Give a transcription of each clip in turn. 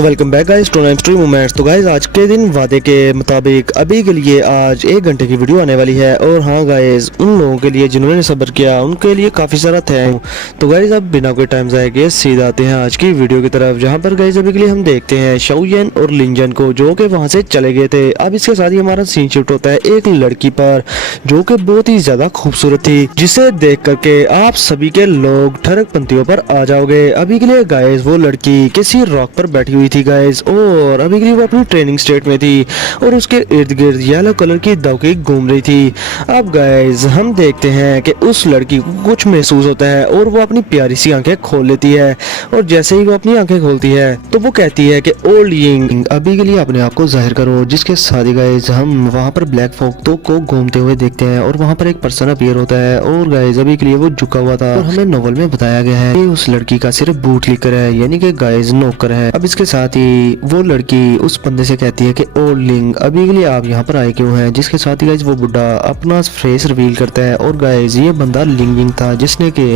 So welcome back guys to story moments. तो guys आज के दिन वादे के मुताबिक अभी के लिए आज 1 घंटे की वीडियो आने वाली है। और हाँ गाइस, उन लोगों के लिए जिन्होंने सब्र किया उनके लिए काफ़ी सारा थैंक। तो गाइस अब बिना कोई टाइम ज़ाया किए सीधा आते हैं आज की वीडियो की तरफ, जहाँ पर गाइस अभी के लिए हम देखते हैं शाओयन और लिंजन को जो कि वहाँ से चले गए थे। अब इसके साथ ही हमारा सीन शिफ्ट होता है एक लड़की पर जो कि बहुत ही ज़्यादा खूबसूरत थी, जिसे देख करके आप सभी के लोग ठरक पंथियों पर आ जाओगे। अभी के लिए गाइस वो लड़की किसी रॉक पर बैठी हुई थी गाइस, और अभी के लिए वो अपनी ट्रेनिंग स्टेट में थी और उसके इर्द गिर्द येलो कलर की दौकी घूम रही थी। अब गाइस हम देखते हैं कि उस लड़की को कुछ महसूस होता है और वो अपनी प्यारी सी आंखें खोल लेती है। और जैसे ही वो अपनी आंखें खोलती है तो वो कहती है कि ओल्ड यिंग अभी के लिए अपने आप को जाहिर करो। जिसके साथ ही गाइस हम वहाँ पर ब्लैक फोक्तो को घूमते हुए देखते हैं और वहाँ पर एक पर्सन अपीयर होता है। और गाइस अभी के लिए वो झुका हुआ था और हमें नोवेल में बताया गया है कि उस लड़की का सिर्फ बूट लिकर है, यानी कि गाइस नौकर है। अब इसके साथ ही वो लड़की उस बंदे से कहती है कि ओल्ड लिंग अभी के लिए आप यहाँ पर आए क्यों हैं। जिसके साथ ही गाइस वो बुड्ढा अपना फेस रिवील करता है और गाइस ये बंदा लिंग यिंग था जिसने के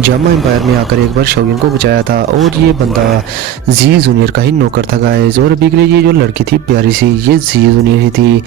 जामा एम्पायर में आकर एक बार शाओयन को बचाया था। और ये बंदा जी जूनियर का ही नौकर था गाइस। और अभी के लिए ये जो लड़की थी प्यारी सी, ये जी जूनियर ही थी।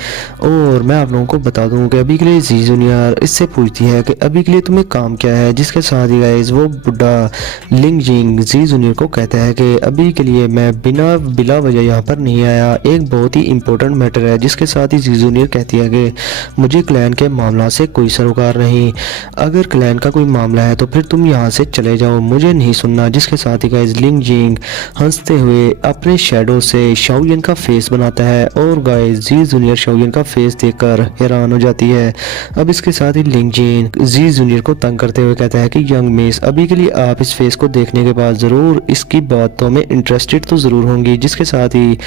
और मैं आप लोगों को बता दूं कि अभी के लिए जी जूनियर इससे पूछती है कि अभी के लिए तुम्हें काम क्या है। जिसके साथ ही गाइस वो बुड्ढा लिंग यिंग जी जूनियर को कहता है कि अभी के लिए मैं बिला वजह यहाँ पर नहीं आया, एक बहुत ही इंपॉर्टेंट मैटर है। जिसके साथ ही जी जूनियर कहती है कि मुझे क्लैन के मामला से कोई सरोकार नहीं, अगर क्लैन का कोई मामला है तो फिर तुम यहाँ से चले जाओ, मुझे नहीं सुनना। जिसके साथ ही गाइस लिंग यिंग हंसते हुए अपने शैडो से शाओयन का फेस बनाता है और गाइस जी जूनियर शाओयन का फेस देखकर हैरान हो जाती है। अब इसके साथ ही लिंग यिंग जी जूनियर को तंग करते हुए कहता है कि यंग मिस अभी के लिए आप इस फेस को देखने के बाद जरूर इसकी बातों में इंटरेस्टेड तो जरूर होंगी। जिसके साथ ही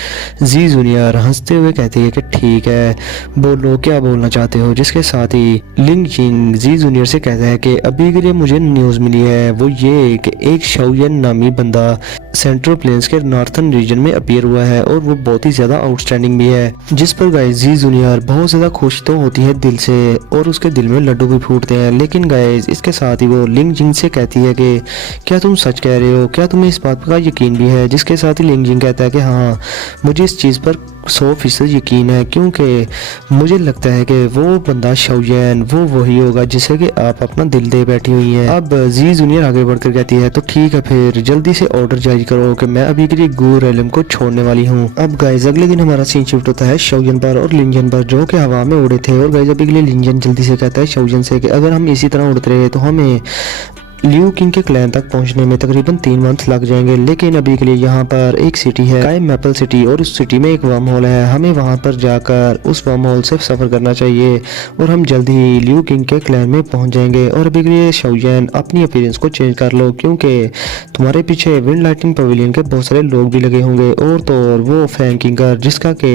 जी जूनियर हंसते हुए कहती है कि ठीक है, बोलो क्या बोलना चाहते हो। जिसके साथ ही लिंग यिंग जी जूनियर से कहता है कि अभी के लिए मुझे न्यूज़ मिली है, वो ये कि एक शाओयन नामी बंदा सेंट्रल प्लेन्स के नॉर्थर्न रीजन में अपीयर हुआ है और वो बहुत ही ज्यादा आउटस्टैंडिंग भी है। जिस पर गाइस जी जूनियर बहुत ज्यादा खुश तो होती है दिल से और उसके दिल में लड्डू भी फूटते हैं। लेकिन गाइस इसके साथ ही वो लिंग यिंग से कहती है कि क्या तुम सच कह रहे हो, क्या तुम्हें इस बात का यकीन भी है। जिसके साथ ही लिंग यिंग कहता है कि हाँ, मुझे इस चीज़ पर 100% यकीन है, क्योंकि मुझे लगता है कि वो बंदा शाओयन वो वही होगा जिसे कि आप अपना दिल दे बैठी हुई हैं। अब जी जूनियर आगे बढ़कर कहती है तो ठीक है, फिर जल्दी से ऑर्डर जारी करो कि मैं अभी के लिए गू रेलम को छोड़ने वाली हूँ। अब गाइस अगले दिन हमारा सीन शिफ्ट होता है शाओयन पर और लिंजन पर जो कि हवा में उड़े थे। और गाइस अभी के लिए लिंजन जल्दी से कहता है शाओयन से कि अगर हम इसी तरह उड़ते रहे तो हमें लियू किंग के क्लैन तक पहुंचने में तकरीबन 3 मंथ लग जाएंगे। लेकिन अभी के लिए यहाँ पर एक सिटी है काई मैपल सिटी और उस सिटी में एक वर्म होल है, हमें वहाँ पर जाकर उस वर्म होल से सफर करना चाहिए और हम जल्द ही लियू किंग के क्लैन में पहुंच जाएंगे। और अभी के लिए शाओयन अपनी अपीयरेंस को चेंज कर लो, क्योंकि तुम्हारे पीछे विंड लाइटिंग पवेलियन के बहुत सारे लोग भी लगे होंगे। और तो और वो फैंग किंगर जिसका के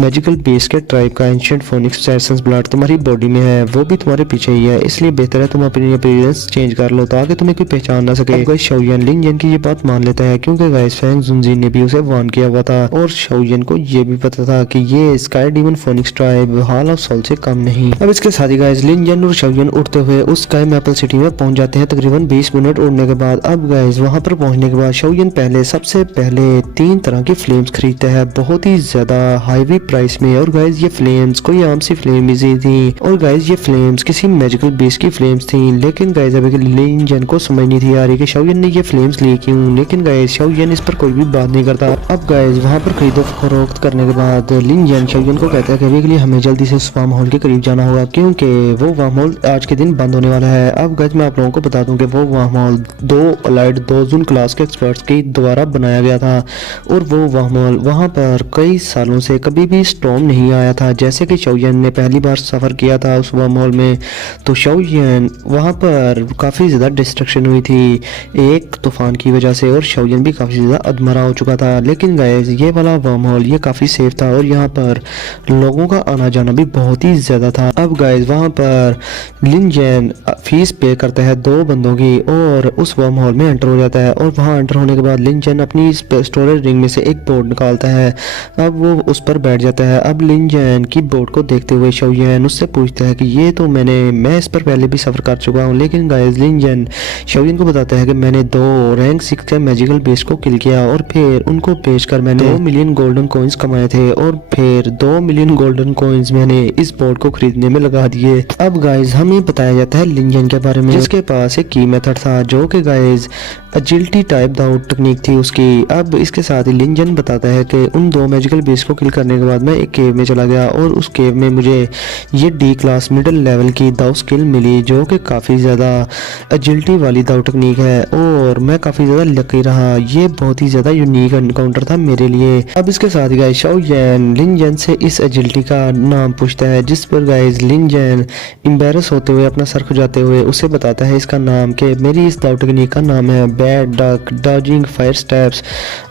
मैजिकल बेस के ट्राइब का एंशिएंट फोनिक्स सैसन्स ब्लड तुम्हारी बॉडी में है, वो भी तुम्हारे पीछे ही है। इसलिए बेहतर है तुम अपनी अपीयरेंस चेंज कर लो ताकि तुम्हें कोई पहचान ना सके। गाइस शाओयन लिंग यिंग की ये बात मान लेता है, क्योंकि गाइस फैंग जुनजिन ने भी उसे वार्न किया हुआ था और शाओयन को ये भी पता था कि ये sky demon phoenix tribe hall of soul से कम नहीं। अब इसके साथ ही गाइस लिंग यिंग और शाओयन उड़ते हुए उस स्काई मैपल सिटी में पहुंच जाते हैं तकरीबन 20 मिनट उड़ने के बाद। अब गाइस वहां पर पहुंचने के बाद शाओयन सबसे पहले 3 तरह की फ्लेम्स खरीदता है बहुत ही ज्यादा हाईवी प्राइस में। और गाइस ये फ्लेम्स कोई आम सी फ्लेम नहीं थी और गाइस ये फ्लेम्स किसी मैजिकल बेस की फ्लेम्स थी। लेकिन गाइस अभी लिंग यिंग को समझ नहीं थी आ रही कि शाओयन ने ये फ्लेम्स ली क्यों। लेकिन गाइस शाओयन इस पर कोई भी बात नहीं करता। अब गाइस वहां पर खरीदो फरोख्त करने के बाद लिंग यिंग शाओयन को कहता है कि अभी के लिए हमें जल्दी से उस वार्म होल के करीब जाना होगा, क्योंकि वो वार्म होल आज के दिन बंद होने वाला है। अब गाइस मैं आप लोगों को बता दूं कि वो वार्म होल 2 अलाइड 2 जून क्लास के एक्सपर्ट्स के द्वारा बनाया गया था और वो वार्म होल वहां पर कई सालों से कभी भी स्टॉर्म नहीं आया था। जैसे कि शाओयन ने पहली बार सफर किया था उस वार्म होल में, तो शाओयन वहां पर काफी ज्यादा डिस्ट्रक्शन हुई थी एक तूफान की वजह से और शाओयन भी काफी ज्यादा अधमरा हो चुका था। लेकिन गाइस ये वाला वर्म होल ये काफी सेफ था और यहाँ पर लोगों का आना जाना भी बहुत ही ज्यादा था। अब गाइस वहां पर लिंग यिंग फीस पे करता है 2 बंदों की और उस वर्म होल में एंटर हो जाता है। और वहां एंटर होने के बाद लिंग यिंग अपनी स्टोरेज रिंग में से एक बोर्ड निकालता है, अब वो उस पर बैठ जाता है। अब लिंग यिंग की बोर्ड को देखते हुए शाओयन उससे पूछता है कि ये तो मैं इस पर पहले भी सफर कर चुका हूँ। लेकिन गाइस लिंग यिंग लिंजन शाओलिन को बताता है कि मैंने 2 रैंक 6 के मैजिकल बेस्ट को किल किया और फिर उनको बेचकर मैंने 2 मिलियन गोल्डन कॉइंस कमाए थे और फिर 2 मिलियन गोल्डन कॉइंस मैंने इस बोर्ड को खरीदने में लगा दिए। अब गाइज हमें बताया जाता है लिंजन के बारे में, जिसके पास एक की मेथड था जो कि guys agility type doubt technique थी उसकी। अब इसके साथ ही लिंजन बताता है कि उन 2 मैजिकल बेस्ट को किल करने के बाद मैं एक केव में चला गया और उस केव में मुझे ये डी क्लास मिडिल लेवल की दाउ स्किल मिली जो कि काफ़ी ज़्यादा एजिलिटी वाली दाउ टेक्निक है और मैं काफ़ी ज़्यादा लकी रहा। ये बहुत ही ज़्यादा यूनिक एनकाउंटर था मेरे लिए। अब इसके साथ ही गाइस शाओलिन लिंजन से इस एजिलिटी का नाम पूछता है, जिस पर गाइस लिंजन एम्बैरस होते हुए अपना सर खुजाते हुए उसे बताता है इसका नाम कि मेरी इस दाउ टेक्निक का नाम है bad duck dodging fire steps.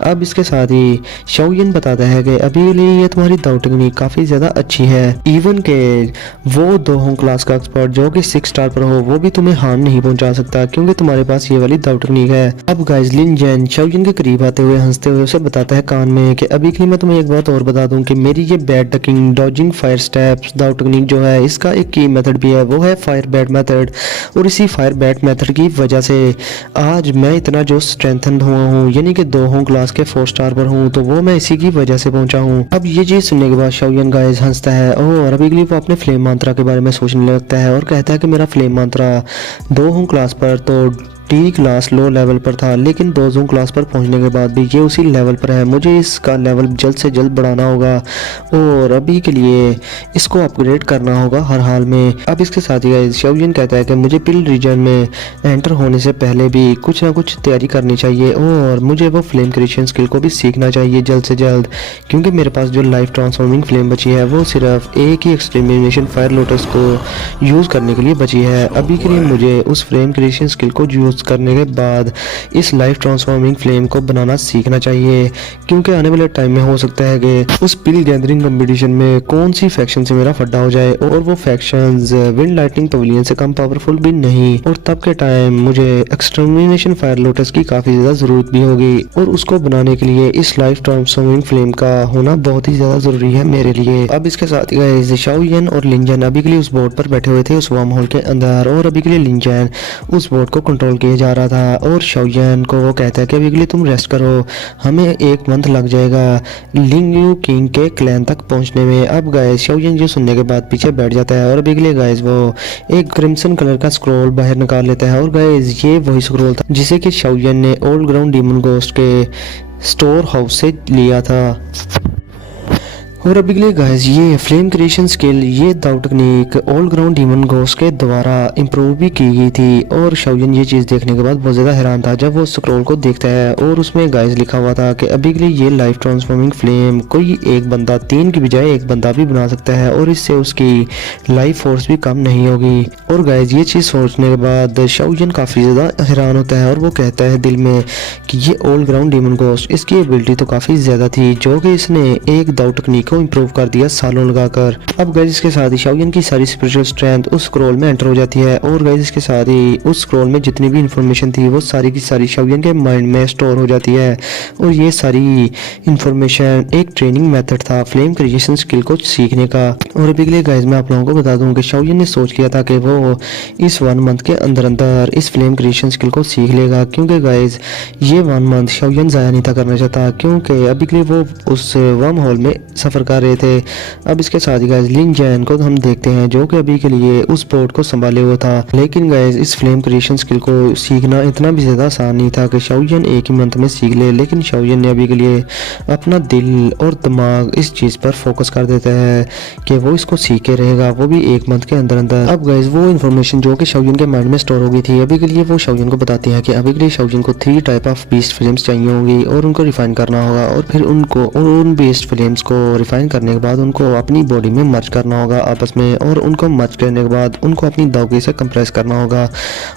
अब इसके साथ ही शाओलिन बताता है कि अभी के लिए ये तुम्हारी दाउ टेक्निक काफ़ी ज़्यादा अच्छी है, इवन के वो 2 क्लास का एक्सपर्ट जो कि 6 स्टार पर हो वो भी तुम्हें हार्म नहीं पहुंचा सकता क्योंकि तुम्हारे पास ये वाली दाउ टेक्निक है। अब गाइस लिंजन शाओलिन के करीब आते हुए हंसते हुए उसे बताता है कान में कि अभी के लिए मैं तुम्हें एक बात और बता दूं कि मेरी ये bad ducking dodging fire steps dao technique जो है इसका एक की मेथड भी है, वो है फायर बैट मेथड। और इसी फायर बैट मेथड की वजह से आज मैं इतना जो स्ट्रेंथन हुआ हूँ, यानी कि 2 क्लास के 4 स्टार पर हूँ, तो वो मैं इसी की वजह से पहुंचा हूँ। अब ये चीज सुनने के बाद शाओलिन गाइस हंसता है और अभी के लिए वो अपने फ्लेम मंत्रा के बारे में सोचने लगता है और कहता है कि मेरा फ्लेम मंत्रा 2 क्लास पर तो डी क्लास लो लेवल पर था, लेकिन 2 क्लास पर पहुंचने के बाद भी ये उसी लेवल पर है। मुझे इसका लेवल जल्द से जल्द बढ़ाना होगा और अभी के लिए इसको अपग्रेड करना होगा हर हाल में। अब इसके साथ ही शाओलिन कहता है कि मुझे पिल रीजन में एंटर होने से पहले भी कुछ ना कुछ तैयारी करनी चाहिए और मुझे वो फ्लेम क्रिएशन स्किल को भी सीखना चाहिए जल्द से जल्द, क्योंकि मेरे पास जो लाइफ ट्रांसफॉर्मिंग फ्लेम बची है वो सिर्फ एक ही एक्सटरमिनेशन फायर लोटस को यूज़ करने के लिए बची है। अभी के लिए मुझे उस फ्लेम क्रिएशन स्किल को यूज़ करने के बाद इस लाइफ ट्रांसफॉर्मिंग फ्लेम को बनाना सीखना चाहिए, क्योंकि आने वाले टाइम में हो सकता है कि उस पिल गैदरिंग कंपटीशन में कौन सी फैक्शन से मेरा फड्डा हो जाए और वो फैक्शंस विंड लाइटनिंग पवेलियन से कम पावरफुल भी नहीं, और तब के टाइम मुझे एक्सटरमिनेशन फायर लोटस की काफी ज्यादा जरूरत भी होगी और उसको बनाने के लिए इस लाइफ ट्रांसफॉर्मिंग फ्लेम का होना बहुत ही ज्यादा जरूरी है मेरे लिए। अब इसके साथ ही शाओलिन और लिंजन अभी के लिए उस बोर्ड पर बैठे हुए थे उस वर्म होल के अंदर, और अभी के लिए लिंजन उस बोर्ड को कंट्रोल किया जा रहा था और शाओलिन को वो कहता है कि अभी के लिए तुम रेस्ट करो, हमें 1 मंथ लग जाएगा लिंग यू किंग के क्लैन तक पहुंचने में। अब गाइस शाओलिन ये सुनने के बाद पीछे बैठ जाता है और अभी के लिए गाइस वो एक क्रिम्सन कलर का स्क्रॉल बाहर निकाल लेता है और गाइस ये वही स्क्रॉल था जिसे कि शाओलिन ने ओल्ड ग्राउंड डीमन घोस्ट के स्टोर हाउस से लिया था। और अभी के लिए गाइस ये फ्लेम क्रिएशन स्किल ये dao technique old ground demon ghost के द्वारा इंप्रूव भी की गई थी और शाओलिन ये चीज़ देखने के बाद बहुत ज़्यादा हैरान था जब वो स्क्रॉल को देखता है और उसमें गाइस लिखा हुआ था कि अभी के लिए ये लाइफ ट्रांसफॉर्मिंग फ्लेम कोई एक बंदा 3 की बजाय 1 बंदा भी बना सकता है और इससे उसकी लाइफ फोर्स भी कम नहीं होगी। और गाइस ये चीज़ सोचने के बाद शाओलिन काफ़ी ज़्यादा हैरान होता है और वो कहता है दिल में कि ये ओल्ड ग्राउंड डीमन घोस्ट इसकी एबिलिटी तो काफ़ी ज़्यादा थी जो कि इसने एक दाउ टेक्निक को इंप्रूव कर दिया सालों लगाकर। अब गाइस इसके साथ ही शाओलिन की सारी स्पिरिचुअल स्ट्रेंथ उस स्क्रॉल में एंटर हो जाती है और गाइस इसके साथ ही उस स्क्रॉल में जितनी भी इंफॉर्मेशन थी वो सारी की सारी शाओलिन के माइंड में स्टोर हो जाती है और ये सारी इंफॉर्मेशन एक ट्रेनिंग मेथड था फ्लेम क्रिएशन स्किल को सीखने का। और अभी के लिए गाइस मैं आप लोगों को बता दूं कि शाओलिन ने सोच किया था कि वो इस 1 मंथ के अंदर अंदर इस फ्लेम क्रिएशन स्किल को सीख लेगा, क्योंकि गाइस ये 1 मंथ शाओलिन ज़ाया नहीं था करना चाहता, क्योंकि अभी के लिए वो उस वर्म होल में सफ़र कर रहे थे। अब इसके साथ ही गाइस लिंजन को हम देखते हैं जो कि अभी के लिए उस बोर्ड को संभाले हुआ था, लेकिन गाइस इस फ्लेम क्रिएशन स्किल को सीखना इतना भी ज़्यादा आसान नहीं था कि शाओलिन एक ही मंथ में सीख ले, लेकिन शाओलिन ने अभी के लिए अपना दिल और दिमाग इस चीज़ पर फोकस कर देता है कि वो इसको सीख के रहेगा, वो भी 1 मंथ के अंदर अंदर। अब गाइस वो इन्फॉर्मेशन जो कि शाओलिन के माइंड में स्टोर हो गई थी अभी के लिए वो शाओलिन को बताती है कि अभी के लिए शाओलिन को 3 टाइप ऑफ बीस्ट फ्लेम्स चाहिए होंगी और उनको रिफाइन करना होगा और फिर उनको उन बीस्ट फ्लेम्स को रिफाइन करने के बाद उनको अपनी बॉडी में मर्ज करना होगा आपस में, और उनको मर्ज करने के बाद उनको अपनी दावकी से कंप्रेस करना होगा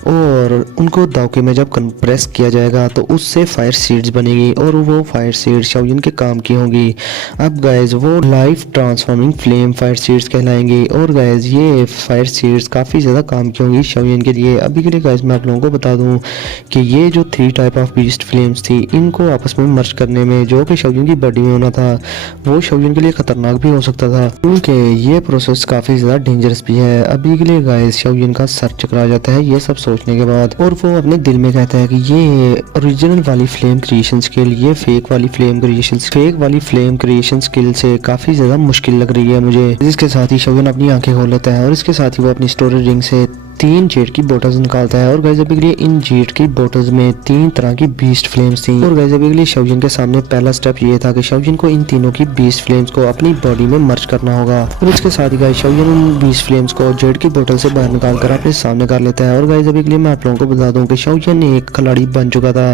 और उनको दावकी में जब कंप्रेस किया जाएगा तो उससे फायर सीड्स बनेगी और वो फायर सीड्स शाओलिन के काम की होंगी। अब गाइस वो life transforming flame fire seeds कहलाएंगी और गाइस ये फायर सीड्स काफ़ी ज़्यादा काम की होंगी शाओलिन के लिए। अभी के लिए गाइस मैं आप लोगों को बता दूं कि ये जो 3 टाइप ऑफ बीस्ट फ्लेम्स थी इनको आपस में मर्ज करने में जो कि शाओलिन की बॉडी में होना था वो शाओलिन के लिए लिए खतरनाक भी हो सकता था, क्योंकि ये प्रोसेस काफी ज्यादा डेंजरस भी है। अभी के लिए गाइस शाओयन का सर चकरा जाता है ये सब सोचने के बाद, और वो अपने दिल में कहता है कि ये ओरिजिनल वाली फ्लेम क्रिएशन स्किल, ये फेक वाली फ्लेम क्रिएशन स्किल से काफी ज्यादा मुश्किल लग रही है मुझे। इसके साथ ही शाओयन अपनी आंखें खोल लेता है और इसके साथ ही वो अपनी स्टोरेज रिंग से 3 जेट की बोटल्स निकालता है। और गाइस अभी के लिए इन जेट की बोटल्स में 3 तरह की बीस्ट फ्लेम्स थी। और गाइस अभी के लिए शाओयन के सामने पहला स्टेप ये था कि शाओयन को इन तीनों की बीस्ट फ्लेम्स को अपनी बॉडी में मर्ज करना होगा। और इसके साथ ही गाइस शाओयन उन बीस्ट फ्लेम्स को जेट की बोतल से बाहर निकाल कर अपने सामने कर लेता है। और गाइस अभी के लिए मैं आप लोगों को बता दूं कि शाओयन एक खिलाड़ी बन चुका था।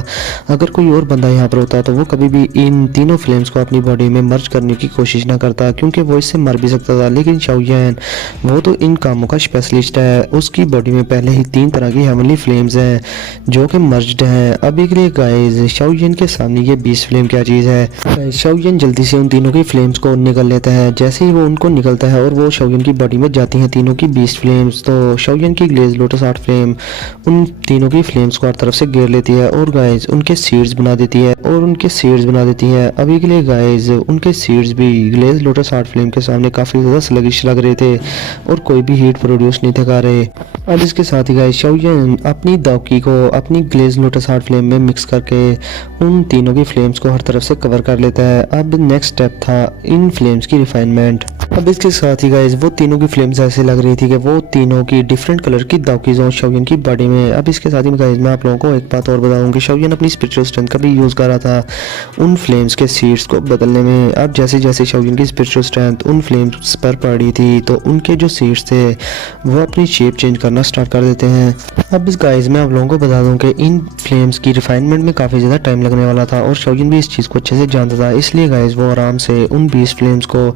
अगर कोई और बंदा यहाँ पर होता तो वो कभी भी इन तीनों फ्लेम्स को अपनी बॉडी में मर्ज करने की कोशिश ना करता, क्योंकि वो इससे मर भी सकता था। लेकिन शाओयन वो तो इन कामों का स्पेशलिस्ट है, उसकी बॉडी में पहले ही 3 तरह की हेवनली फ्लेम्स हैं जो कि मर्ज्ड हैं। अभी के लिए गाइस शाओयन के सामने ये 20 फ्लेम क्या चीज़ है। शाओयन जल्दी से उन तीनों की फ्लेम्स को निकल लेता है। जैसे ही वो उनको निकलता है और वो शाओयन की बॉडी में जाती हैं तीनों की 20 फ्लेम्स, तो शाओयन की ग्लेज लोटस आर्ट फ्लेम उन तीनों की फ्लेम्स को हर तरफ से घेर लेती है और गाइस उनके सीड्स बना देती है अभी के लिए गाइस उनके सीड्स भी ग्लेज लोटस आर्ट फ्लेम के सामने काफ़ी ज़्यादा स्लगिश लग रहे थे और कोई भी हीट प्रोड्यूस नहीं थे कर रहे। अब इसके साथ ही गाइस शाओयन अपनी दाओकी को अपनी ग्लेज लोटस आर्ट फ्लेम में मिक्स करके उन तीनों की फ्लेम्स को हर तरफ से कवर कर लेता है। अब नेक्स्ट स्टेप था इन फ्लेम्स की रिफाइनमेंट। अब इसके साथ ही गाइस वो तीनों की फ्लेम्स ऐसे लग रही थी कि वो तीनों की डिफरेंट कलर की दाओकीज और शाओयन की बॉडी में। अब इसके साथ ही गाइस मैं आप लोगों को एक बात और बताऊं कि शाओयन अपनी स्पिरिचुअल स्ट्रेंथ का भी यूज़ कर रहा था उन फ्लेम्स के सीड्स को बदलने में। अब जैसे जैसे शाओयन की स्पिरिचुअल स्ट्रेंथ उन फ्लेम्स पर पड़ रही थी तो उनके जो सीड्स थे वो अपनी शेप चेंज करना स्टार्ट कर देते हैं। अब इस गाइस मैं आप लोगों को बता दूं कि इन फ्लेम्स की रिफाइनमेंट में काफ़ी ज़्यादा टाइम लगने वाला था और शाओयन भी इस चीज़ को अच्छे से जानता था, इसलिए गाइस वो आराम से उन 20 फ्लेम्स को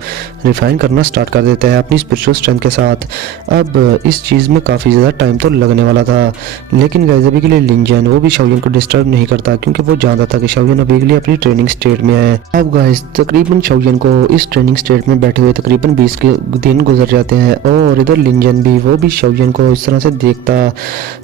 रिफाइन करना स्टार्ट कर देता है अपनी स्पिरिचुअल स्ट्रेंथ के साथ। अब इस चीज़ में काफ़ी ज़्यादा टाइम तो लगने वाला था, लेकिन गाइस अभी के लिए लिन जैन वो भी शाओयन को डिस्टर्ब नहीं करता, क्योंकि वो जानता था कि शाओयन अभी के लिए अपनी ट्रेनिंग स्टेट में है। अब गाइस तकरीबन शाओयन को इस ट्रेनिंग स्टेट में बैठे हुए तकरीबन 20 के दिन गुजर जाते हैं और इधर लिन जैन भी वो भी शाओयन को इस तरह से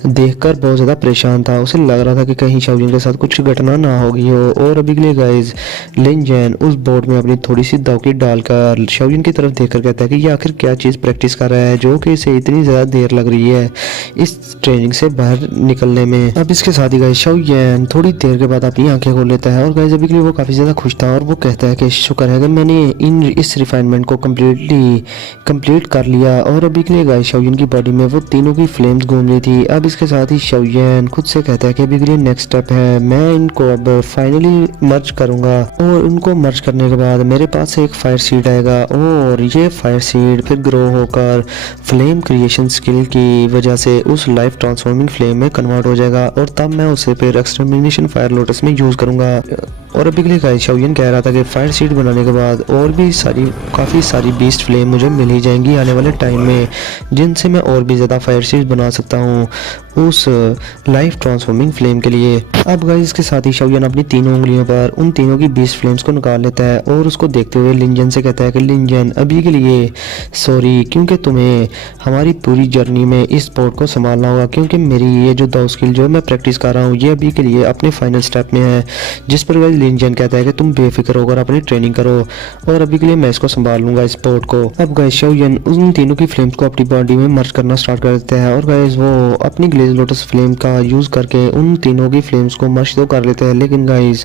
देखकर बहुत ज़्यादा परेशान था। उसे लग रहा था कि कहीं शाओयन के साथ कुछ घटना ना हो गई हो। और अभी के लिए गाइस लिन जैन उस बोर्ड में अपनी थोड़ी सी दाओकी डालकर शाओयन की तरफ देखकर कहता है कि ये आखिर क्या चीज़ प्रैक्टिस कर रहा है जो कि इसे इतनी ज़्यादा देर लग रही है इस ट्रेनिंग से बाहर निकलने में। अब इसके साथ ही गाइस शाओयन थोड़ी देर के बाद अपनी आंखें खोल लेता है और गाइस अभी के लिए वो काफ़ी ज़्यादा खुश था और वो कहता है कि शुक्र है कि मैंने इस रिफाइनमेंट को कंप्लीट कर लिया। और अभी के लिए गाइस शाओयन की बॉडी में वो तीनों की फ्लेम्स घूम रही थी। अब इसके साथ ही शाओयन खुद से कहता है कि अभी के लिए नेक्स्ट स्टेप है, मैं इनको अब फाइनली मर्ज करूंगा और उनको मर्ज करने के बाद मेरे पास एक फायर सीड आएगा और ये फायर सीड फिर ग्रो होकर फ्लेम क्रिएशन स्किल की वजह से उस लाइफ ट्रांसफॉर्मिंग फ्लेम में कन्वर्ट हो जाएगा और तब मैं उसे फिर एक्सटर्मिनेशन फायर लोटस में यूज़ करूंगा। और अभी के लिए गाइस शाओयन कह रहा था कि फायर सीड बनाने के बाद और भी काफ़ी सारी बीस्ट फ्लेम मुझे मिल ही जाएंगी आने वाले टाइम में, जिनसे मैं और भी ज़्यादा फायर सीड बना सकता हूँ उस लाइफ ट्रांसफॉर्मिंग फ्लेम के लिए। अब गाइस इसके साथ ही शाओयन अपनी तीनों उंगलियों पर उन तीनों की 20 फ्लेम्स को निकाल लेता है और उसको देखते हुए लिन जैन से कहता है कि लिन जैन अभी के लिए सॉरी, क्योंकि तुम्हें हमारी पूरी जर्नी में इस बोर्ड को संभालना होगा, क्योंकि मेरी ये जो दाव स्किल जो मैं प्रैक्टिस कर रहा हूँ ये अभी के लिए अपने फाइनल स्टेप में है। जिस पर गाइस लिन जैन कहता है कि तुम बेफिक्र होकर अपनी ट्रेनिंग करो और अभी के लिए मैं इसको संभाल लूंगा इस बोर्ड को। अब गाइस शाओयन उन तीनों की फ्लेम्स को अपनी बॉडी में मर्ज करना स्टार्ट कर देता है और गाइस वो अपनी ग्लेज लोटस फ्लेम का यूज़ करके उन तीनों की फ्लेम्स को मर्ज तो कर लेते हैं, लेकिन गाइस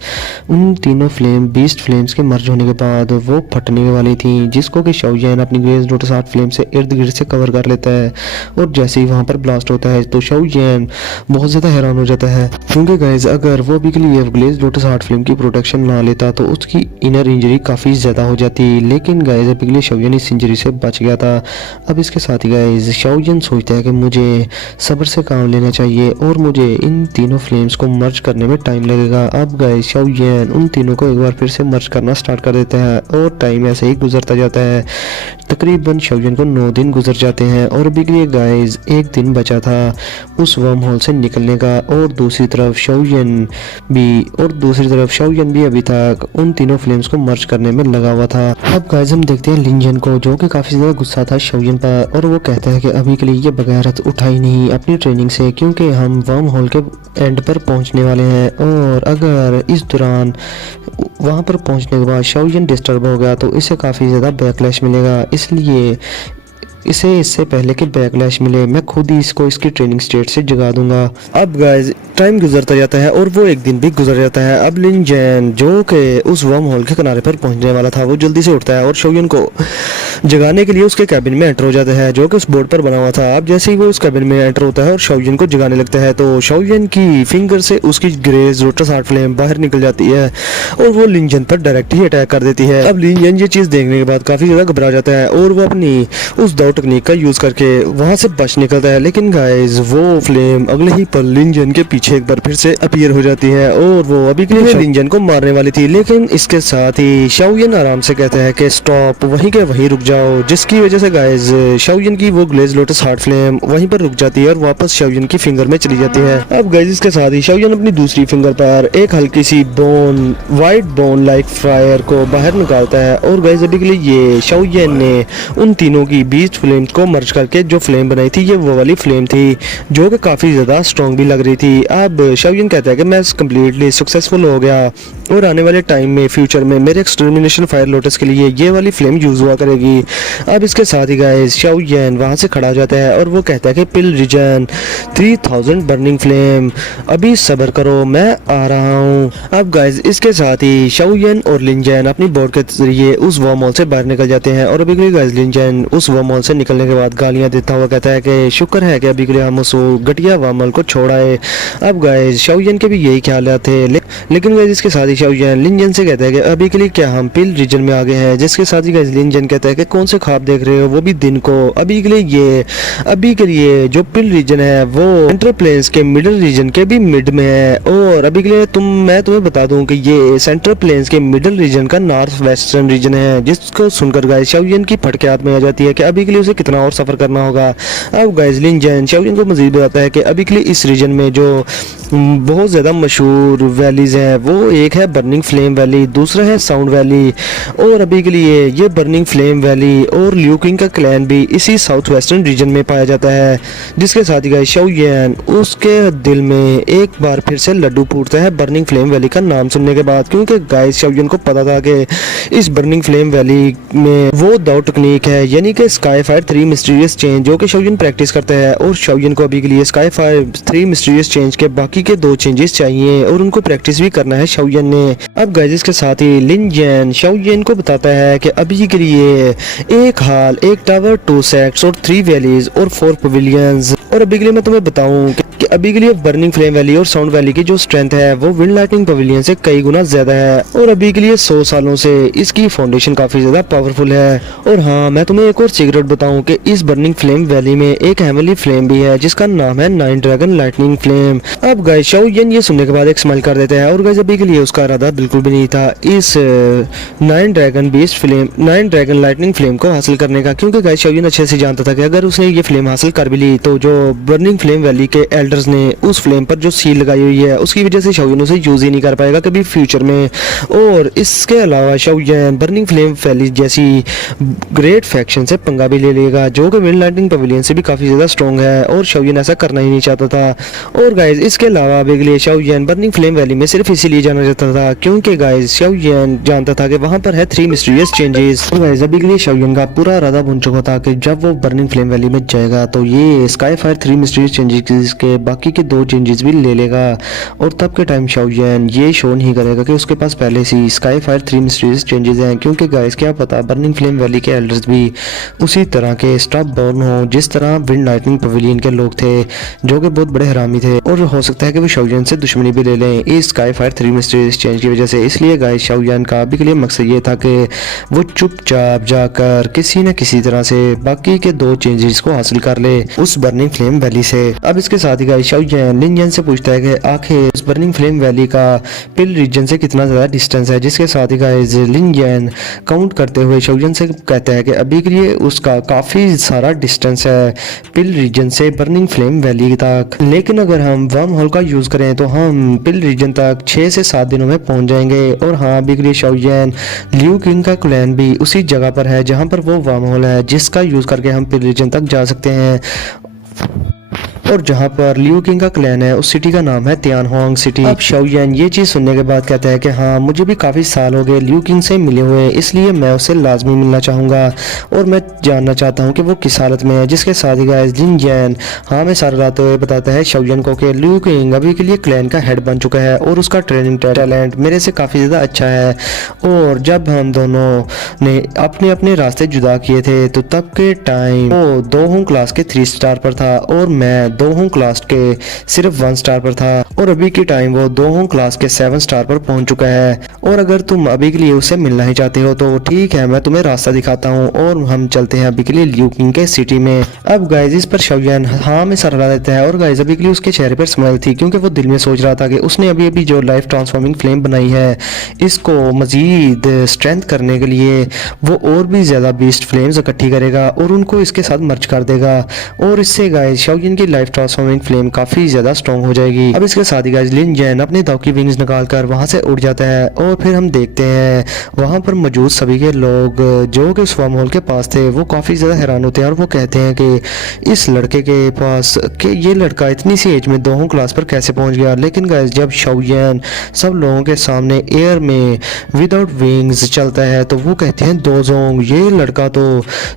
उन तीनों फ्लेम बीस्ट फ्लेम्स के मर्ज होने के बाद वो फटने वाली थी, जिसको कि शाओयन अपनी ग्लेज लोटस आर्ट फ्लेम से इर्द गिर्द से कवर कर लेता है। और जैसे ही वहाँ पर ब्लास्ट होता है तो शाओयन बहुत ज़्यादा हैरान हो जाता है, क्योंकि गाइस अगर वो भी के लिए ग्लेज लोटस आर्ट फ्लेम की प्रोटेक्शन ना लेता तो उसकी इनर इंजरी काफ़ी ज़्यादा हो जाती, लेकिन गाइस अभी के लिए शाओयन इस इंजरी से बच गया था। अब इसके साथ ही गाइस शाओयन सोचता है कि मुझे सब्र से काम लेना चाहिए और मुझे इन तीनों फ्लेम्स को मर्ज करने में टाइम लगेगा। अब गाइस शाओयन उन तीनों को एक बार फिर से मर्ज करना स्टार्ट कर देता है और टाइम ऐसे ही गुजरता जाता है। तकरीबन शाओयन को 9 दिन गुजर जाते हैं और अभी के लिए गाइस 1 दिन बचा था उस वर्म होल से निकलने का। और दूसरी तरफ शाओयन शाओयन भी अभी तक उन तीनों फ्लेम्स को मर्ज करने में लगा हुआ था। अब गाइस हम देखते हैं लिंजन को, जो कि काफी ज्यादा गुस्सा था शाओयन पर, और वो कहता है कि अभी के लिए ये बगैरत उठाई नहीं अपनी ट्रेनिंग से, क्योंकि हम वर्म होल के एंड पर पहुंचने वाले हैं, और अगर इस दौरान वहां पर पहुंचने के बाद शाओयन डिस्टर्ब हो गया तो इसे काफ़ी ज़्यादा बैकलैश मिलेगा। इसलिए इसे इससे पहले कि बैकलैश मिले मैं खुद ही इसको इसकी ट्रेनिंग स्टेट से जगा दूंगा। अब गाइस टाइम गुजरता जाता है और वो एक दिन भी गुजर जाता है। अब लिन जैन जो कि उस वर्म होल के किनारे पर पहुंचने वाला था, वो जल्दी से उठता है और शाओयन को जगाने के लिए उसके कैबिन में एंटर हो जाता है, जो कि उस बोर्ड पर बना हुआ था। अब जैसे ही वो उस कैबिन में एंटर होता है और शाओयन को जगाने लगता है तो शाओयन की फिंगर से उसकी ग्रेज रोटस हार्ट फ्लेम बाहर निकल जाती है और वो लिन जैन पर डायरेक्ट ही अटैक कर देती है। अब लिन जैन ये चीज़ देखने के बाद काफ़ी ज़्यादा घबरा जाता है और वो अपनी उस दाव टेक्निक का यूज़ करके वहाँ से बच निकलता है। लेकिन गाइस वो फ्लेम अगले ही पल लिन जैन के पीछे एक बार फिर से अपीयर हो जाती है और वो अभी के लिए लिन जैन को मारने वाली थी, लेकिन इसके साथ ही शाओयन आराम से कहता है कि स्टॉप, वहीं के वहीं रुक जाओ, जिसकी वजह से गाइस शाओयन की वो ग्लेज लोटस हार्ट फ्लेम वहीं पर रुक जाती है और वापस शाओयन की फिंगर में चली जाती है। अब गाइस इसके साथ ही शाओयन अपनी दूसरी फिंगर पर एक हल्की सी bone, white bone like fire को बाहर निकालता है और गाइस अभी के लिए ये शाओयन ने उन तीनों की बीस्ट फ्लेम को मर्ज करके जो फ्लेम बनाई थी, ये वो वाली फ्लेम थी जो कि काफ़ी ज़्यादा स्ट्रॉन्ग भी लग रही थी। अब शाओयन कहता है कि मैं कम्प्लीटली सक्सेसफुल हो गया और आने वाले टाइम में फ्यूचर में मेरे एक्सटर्मिनेशन फायर लोटस के लिए ये वाली फ्लेम यूज़ हुआ करेगी। अब इसके साथ ही गाइस शाओयन वहाँ से खड़ा हो जाता है और वो कहता है कि पिल रीजन 3000 बर्निंग फ्लेम, अभी सब्र करो मैं आ रहा हूँ। अब गाइस इसके साथ ही शाओयन और लिन जैन अपनी बोर्ड के जरिए उस वर्म होल से बाहर निकल जाते हैं और अभी के लिए गाइस लिन जैन उस वर्म होल से निकलने के बाद गालियाँ देता हुआ कहता है कि शुक्र है कि अभी के लिए हम उस घटिया वर्म होल को छोड़ आए। अब गाइस शाओयन के भी यही ख्याल थे, लेकिन गाइस इसके साथ ही शाओयन लिन जैन से कहता है कि अभी के लिए क्या हम पिल रीजन में आ गए हैं, जिसके साथ ही गाइस लिन जैन कहता है कि कौन से ख्वाब देख रहे हो, वो भी दिन को। अभी के लिए जो पिल रीजन है वो सेंट्रल प्लेन्स के मिडिल रीजन के भी मिड में है और अभी के लिए मैं तुम्हें बता दूं कि ये सेंट्रल प्लेन्स के मिडिल रीजन का नॉर्थ वेस्टर्न रीजन है, जिसको सुनकर गाइस शाओयन की फटके हाथ में आ जाती है कि अभी के लिए उसे कितना और सफर करना होगा। अब गाइस लिन जैन शाओयन को मजीद बताता है कि अभी के लिए इस रीजन में जो बहुत ज़्यादा मशहूर वैलीज हैं वो एक है बर्निंग फ्लेम वैली, दूसरा है साउंड वैली, और अभी के लिए ये बर्निंग फ्लेम वैली और लियू किंग का क्लैन भी इसी साउथ वेस्टर्न रीजन में पाया जाता है। जिसके साथ ही गाइस शाओयन उसके दिल में एक बार फिर से लड्डू फूटता है बर्निंग फ्लेम वैली का नाम सुनने के बाद, क्योंकि गाइस शाओयन को पता था कि इस बर्निंग फ्लेम वैली में वो दाव टेक्निक है, यानी कि स्काई फायर 3 मिस्टीरियस चेंज, जो कि शाओयन प्रैक्टिस करता है और शाओयन को अभी के लिए स्काई फायर 3 मिस्टीरियस चेंज के बाकी के 2 चेंजेस चाहिए और उनको प्रैक्टिस भी करना है शाओयन ने। अब गाइस के साथ ही लिन जैन शाओयन को बताता है कि अभी के लिए एक हाल, एक टावर, 2 सेक्ट्स और 3 वैलीज और 4 पवेलियंस, और अभी के लिए मैं तुम्हें बताऊं कि अभी के लिए बर्निंग फ्लेम वैली और साउंड वैली की जो स्ट्रेंथ है वो विंड लाइटनिंग पवेलियन से कई गुना ज्यादा है और अभी के लिए 100 सालों से इसकी फाउंडेशन काफी ज्यादा पावरफुल है। और हाँ, मैं तुम्हें एक और सीक्रेट बताऊं कि इस बर्निंग फ्लेम वैली में एक हेवनली फ्लेम भी है जिसका नाम है 9 ड्रैगन लाइटनिंग फ्लेम। अब गाइस शाओयन ये सुनने के बाद एक स्माइल कर देता है और गाइस अभी के लिए उसका इरादा बिल्कुल भी नहीं था इस 9 ड्रैगन लाइटनिंग फ्लेम को हासिल करने का, क्योंकि गाइस शाओयन अच्छे से जानता था कि अगर उसने ये फ्लेम हासिल कर भी ली तो जो बर्निंग फ्लेम वैली के एल्डर्स ने उस फ्लेम पर जो सील लगाई हुई है उसकी वजह से शाओयन उसे यूज ही नहीं कर पाएगा कभी फ्यूचर में। और इसके अलावा शाओयन बर्निंग फ्लेम वैली जैसी ग्रेट फैक्शन से पंगा भी ले लेगा जो कि विंड लाइटनिंग पवेलियन से भी काफी ज्यादा स्ट्रॉन्ग है और शाओयन ऐसा करना ही नहीं चाहता था। और गाइस इसके अलावा अभी के लिए शाओयन बर्निंग फ्लेम वैली में सिर्फ इसीलिए जाना चाहता था क्योंकि गाइस शाओयन जानता था कि वहां पर है 3 मिस्टीरियस चेंजेस। तो गाइस अभी के लिए शाओयन का पूरा इरादा बन चुका था कि जब वो बर्निंग फ्लेम वैली में जाएगा तो ये स्काई फायर 3 मिस्टीरियस चेंजेस के बाकी के 2 चेंजेस भी ले लेगा और तब के टाइम शाओयन ये शो नहीं करेगा कि उसके पास पहले से स्काई फायर 3 मिस्टीरियस चेंजेस हैं, क्योंकि गाइस क्या पता बर्निंग फ्लेम वैली के एल्डर्स भी उसी तरह के स्टॉप बर्न हो जिस तरह विंड लाइटनिंग पवेलियन के लोग थे जो कि बहुत बड़े हरामी थे, और हो सकता है कि वो शाओयन से दुश्मनी भी ले लें इस स्काई फायर 3 मिस्टीरियस चेंज की वजह से। इसलिए गाइस शाओयन का अभी के लिए मकसद ये था कि वो चुपचाप जाकर किसी न किसी तरह से बाकी के 2 चेंजेस को हासिल कर ले उस बर्निंग फ्लेम वैली से। अब इसके साथ ही गाइस शाओजैन लिन जैन से पूछता है कि आखिर उस बर्निंग फ्लेम वैली का पिल रीजन से कितना ज़्यादा डिस्टेंस है, जिसके साथ ही गाइस लिन जैन काउंट करते हुए शाओजैन से कहता है कि अभी के लिए उसका काफ़ी सारा डिस्टेंस है पिल रीजन से बर्निंग फ्लेम वैली तक, लेकिन अगर हम वर्म होल का यूज़ करें तो हम पिल रीजन तक 6 से 7 दिनों में पहुंच जाएंगे। और हाँ, अभी के लिए शाओजैन लियू किंग का क्लैन भी उसी जगह पर है जहां पर वो वर्म होल है जिसका यूज़ करके हम पिल रीजन तक जा सकते हैं। और जहां पर लियू किंग का क्लैन है उस सिटी का नाम है तियानहुआंग सिटी। अब शाओजैन ये चीज़ सुनने के बाद कहता है कि हाँ, मुझे भी काफ़ी साल हो गए लियू किंग से मिले हुए, इसलिए मैं उससे लाजमी मिलना चाहूँगा और मैं जानना चाहता हूँ कि वो किस हालत में है। जिसके साथ ही गाइस लिन जैन हाँ में सर हिलाते हुए बताता है शाओजैन को कि लियू किंग अभी के लिए क्लैन का हेड बन चुका है और उसका ट्रेनिंग टैलेंट मेरे से काफ़ी ज़्यादा अच्छा है। और जब हम दोनों ने अपने अपने रास्ते जुदा किए थे तो तब के टाइम वो दोहों क्लास के 3 स्टार पर था और मैं दोहों क्लास के सिर्फ 1 स्टार पर था, और अभी के टाइम वो दोहों क्लास के 7 स्टार पर पहुंच चुका है। और अगर तुम अभी के लिए उससे मिलना ही चाहते हो तो ठीक है, मैं तुम्हें रास्ता दिखाता हूं और हम चलते हैं अभी के लिए लियू किंग के सिटी में। अब गाइस इस पर शाओजैन हाँ में सर हिला देता है और गाइस अभी के लिए उसके चेहरे पर स्माइल थी क्योंकि वो दिल में सोच रहा था कि उसने अभी अभी जो लाइफ ट्रांसफॉर्मिंग फ्लेम बनाई है इसको मजीद स्ट्रेंथ करने के लिए वो और भी ज़्यादा बीस्ट फ्लेम्स इकट्ठी करेगा और उनको इसके साथ मर्ज कर देगा, और इससे गाइस शाओजैन की लाइफ ट्रांसफॉर्मिंग फ्लेम काफ़ी ज़्यादा स्ट्रॉन्ग हो जाएगी। अब इसके साथ ही गाइस लिन जैन अपने दाव की विंग्स निकालकर वहाँ से उड़ जाता है और फिर हम देखते हैं वहाँ पर मौजूद सभी के लोग जो कि उस वर्म होल के पास थे वो काफ़ी ज़्यादा हैरान होते हैं और वो कहते हैं कि इस लड़के के पास कि ये लड़का इतनी सी एज में दोहों क्लास पर कैसे पहुँच गया। लेकिन गाइस जब शाओजैन सब लोगों के सामने एयर में विदाउट विंग्स चलता है तो वो कहते हैं दोजोंग, ये लड़का तो